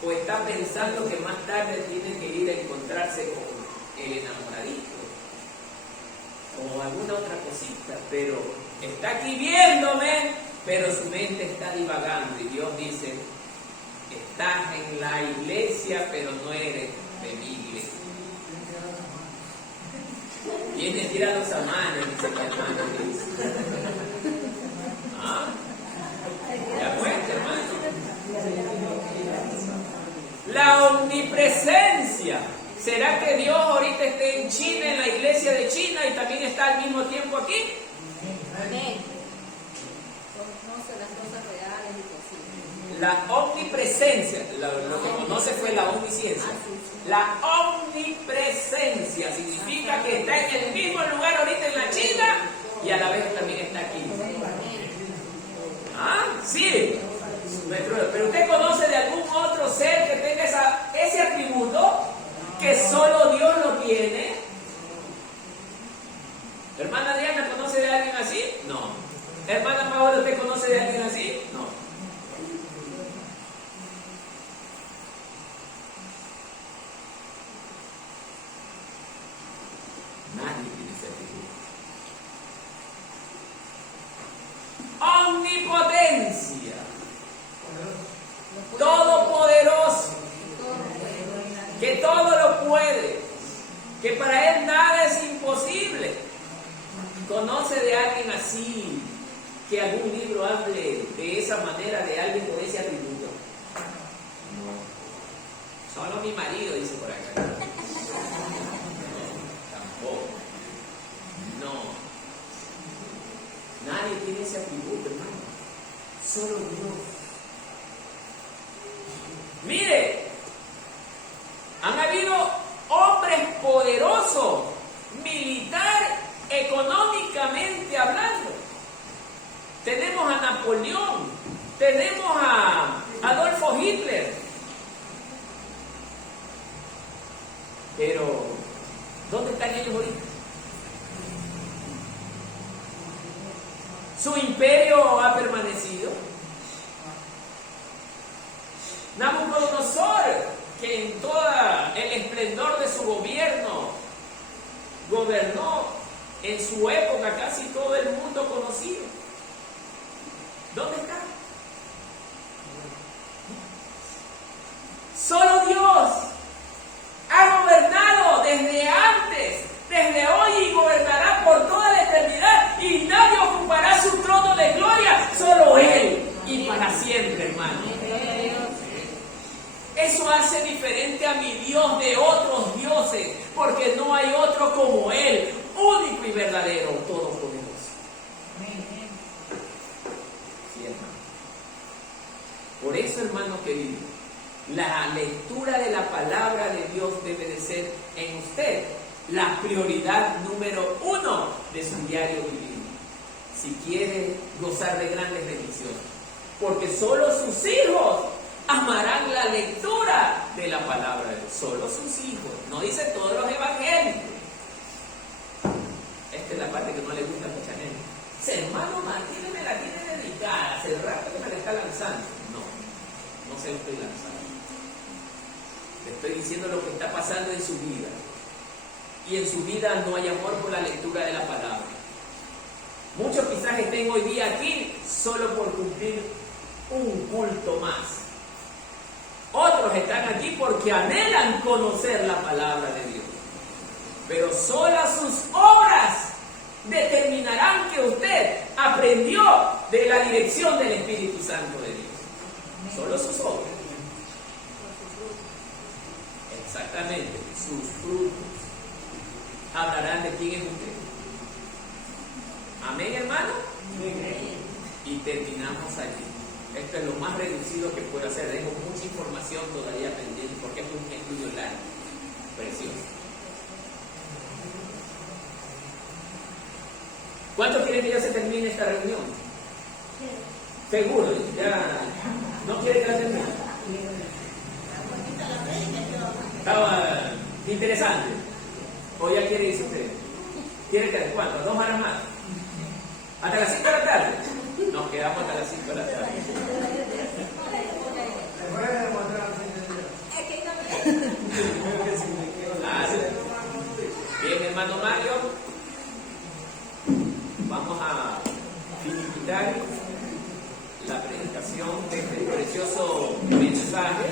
O está pensando que más tarde tiene que ir a encontrarse con el enamoradito o alguna otra cosita, pero está aquí viéndome, pero su mente está divagando y Dios dice, estás en la iglesia, pero no eres de mi iglesia. Viene tirando a manos, dice que hermano dice. ¿Ah? Ya cuenta, hermano. La omnipresencia. ¿Será que Dios ahorita esté en China, en la iglesia de China, y también está al mismo tiempo aquí? Amén. Conoce las cosas reales y posibles. La omnipresencia, lo que conoce fue la omnisciencia. La omnipresencia significa que está en el mismo lugar ahorita en la China y a la vez también está aquí. ¿Ah? Sí. Pero usted conoce de algún otro ser que tenga ese atributo que solo Dios lo tiene. ¿Hermana Diana conoce de alguien así? No. ¿Hermana Paola, usted conoce de alguien así? No. Nadie tiene ese atributo. Omnipotencia. Todopoderoso. Que todo lo puede. Que para él nada es imposible. ¿Conoce de alguien así? Que algún libro hable de esa manera de alguien con ese atributo. No. Solo mi marido, dice por acá. Tampoco. No. Nadie tiene ese atributo, hermano. Solo Dios. Mire, han habido hombres poderosos, militar, económicamente hablando. Tenemos a Napoleón, tenemos a Adolfo Hitler. Pero, ¿dónde están ellos ahorita? ¿Su imperio ha permanecido? Nabucodonosor, que en todo el esplendor de su gobierno gobernó en su época casi todo el mundo conocido. ¿Dónde está? Solo Dios ha gobernado desde antes, desde hoy, y gobernará por toda la eternidad, y nadie ocupará su trono de gloria, solo Él, y para siempre, hermano. Eso hace diferente a mi Dios de otros dioses, porque no hay otro como Él, único y verdadero, todopoderoso. Sí, hermano. Por eso, hermano querido, la lectura de la palabra de Dios debe de ser en usted la prioridad número 1 de su diario vivir, si quiere gozar de grandes bendiciones, porque solo sus hijos amarán la lectura de la palabra de Dios. Solo sus hijos. No dice todos los evangélicos. Esta es la parte que no le gusta a mucha gente. Si hermano Martínez me la tiene dedicada, hace rato que me la está lanzando. No se lo estoy lanzando. Le estoy diciendo lo que está pasando en su vida. Y en su vida no hay amor por la lectura de la palabra. Muchos quizás estén hoy día aquí solo por cumplir un culto más. Otros están aquí porque anhelan conocer la palabra de Dios. Pero solas sus obras determinarán que usted aprendió de la dirección del Espíritu Santo de Dios. Solo sus obras. Exactamente, sus frutos hablarán de quién es usted. Amén, hermano. Y terminamos allí. Esto es lo más reducido que puedo hacer. Dejo mucha información todavía pendiente porque es un estudio largo, precioso. ¿Cuántos quieren que ya se termine esta reunión? Seguro, ya no quiere que la termine. Estaba interesante. ¿O ya quiere irse usted? ¿Quiere que cuánto? 2 horas más. ¿Hasta las 5 de la tarde? Nos quedamos hasta las 5 de la tarde. Bien, hermano Mario, vamos a finiquitar la presentación de este precioso mensaje.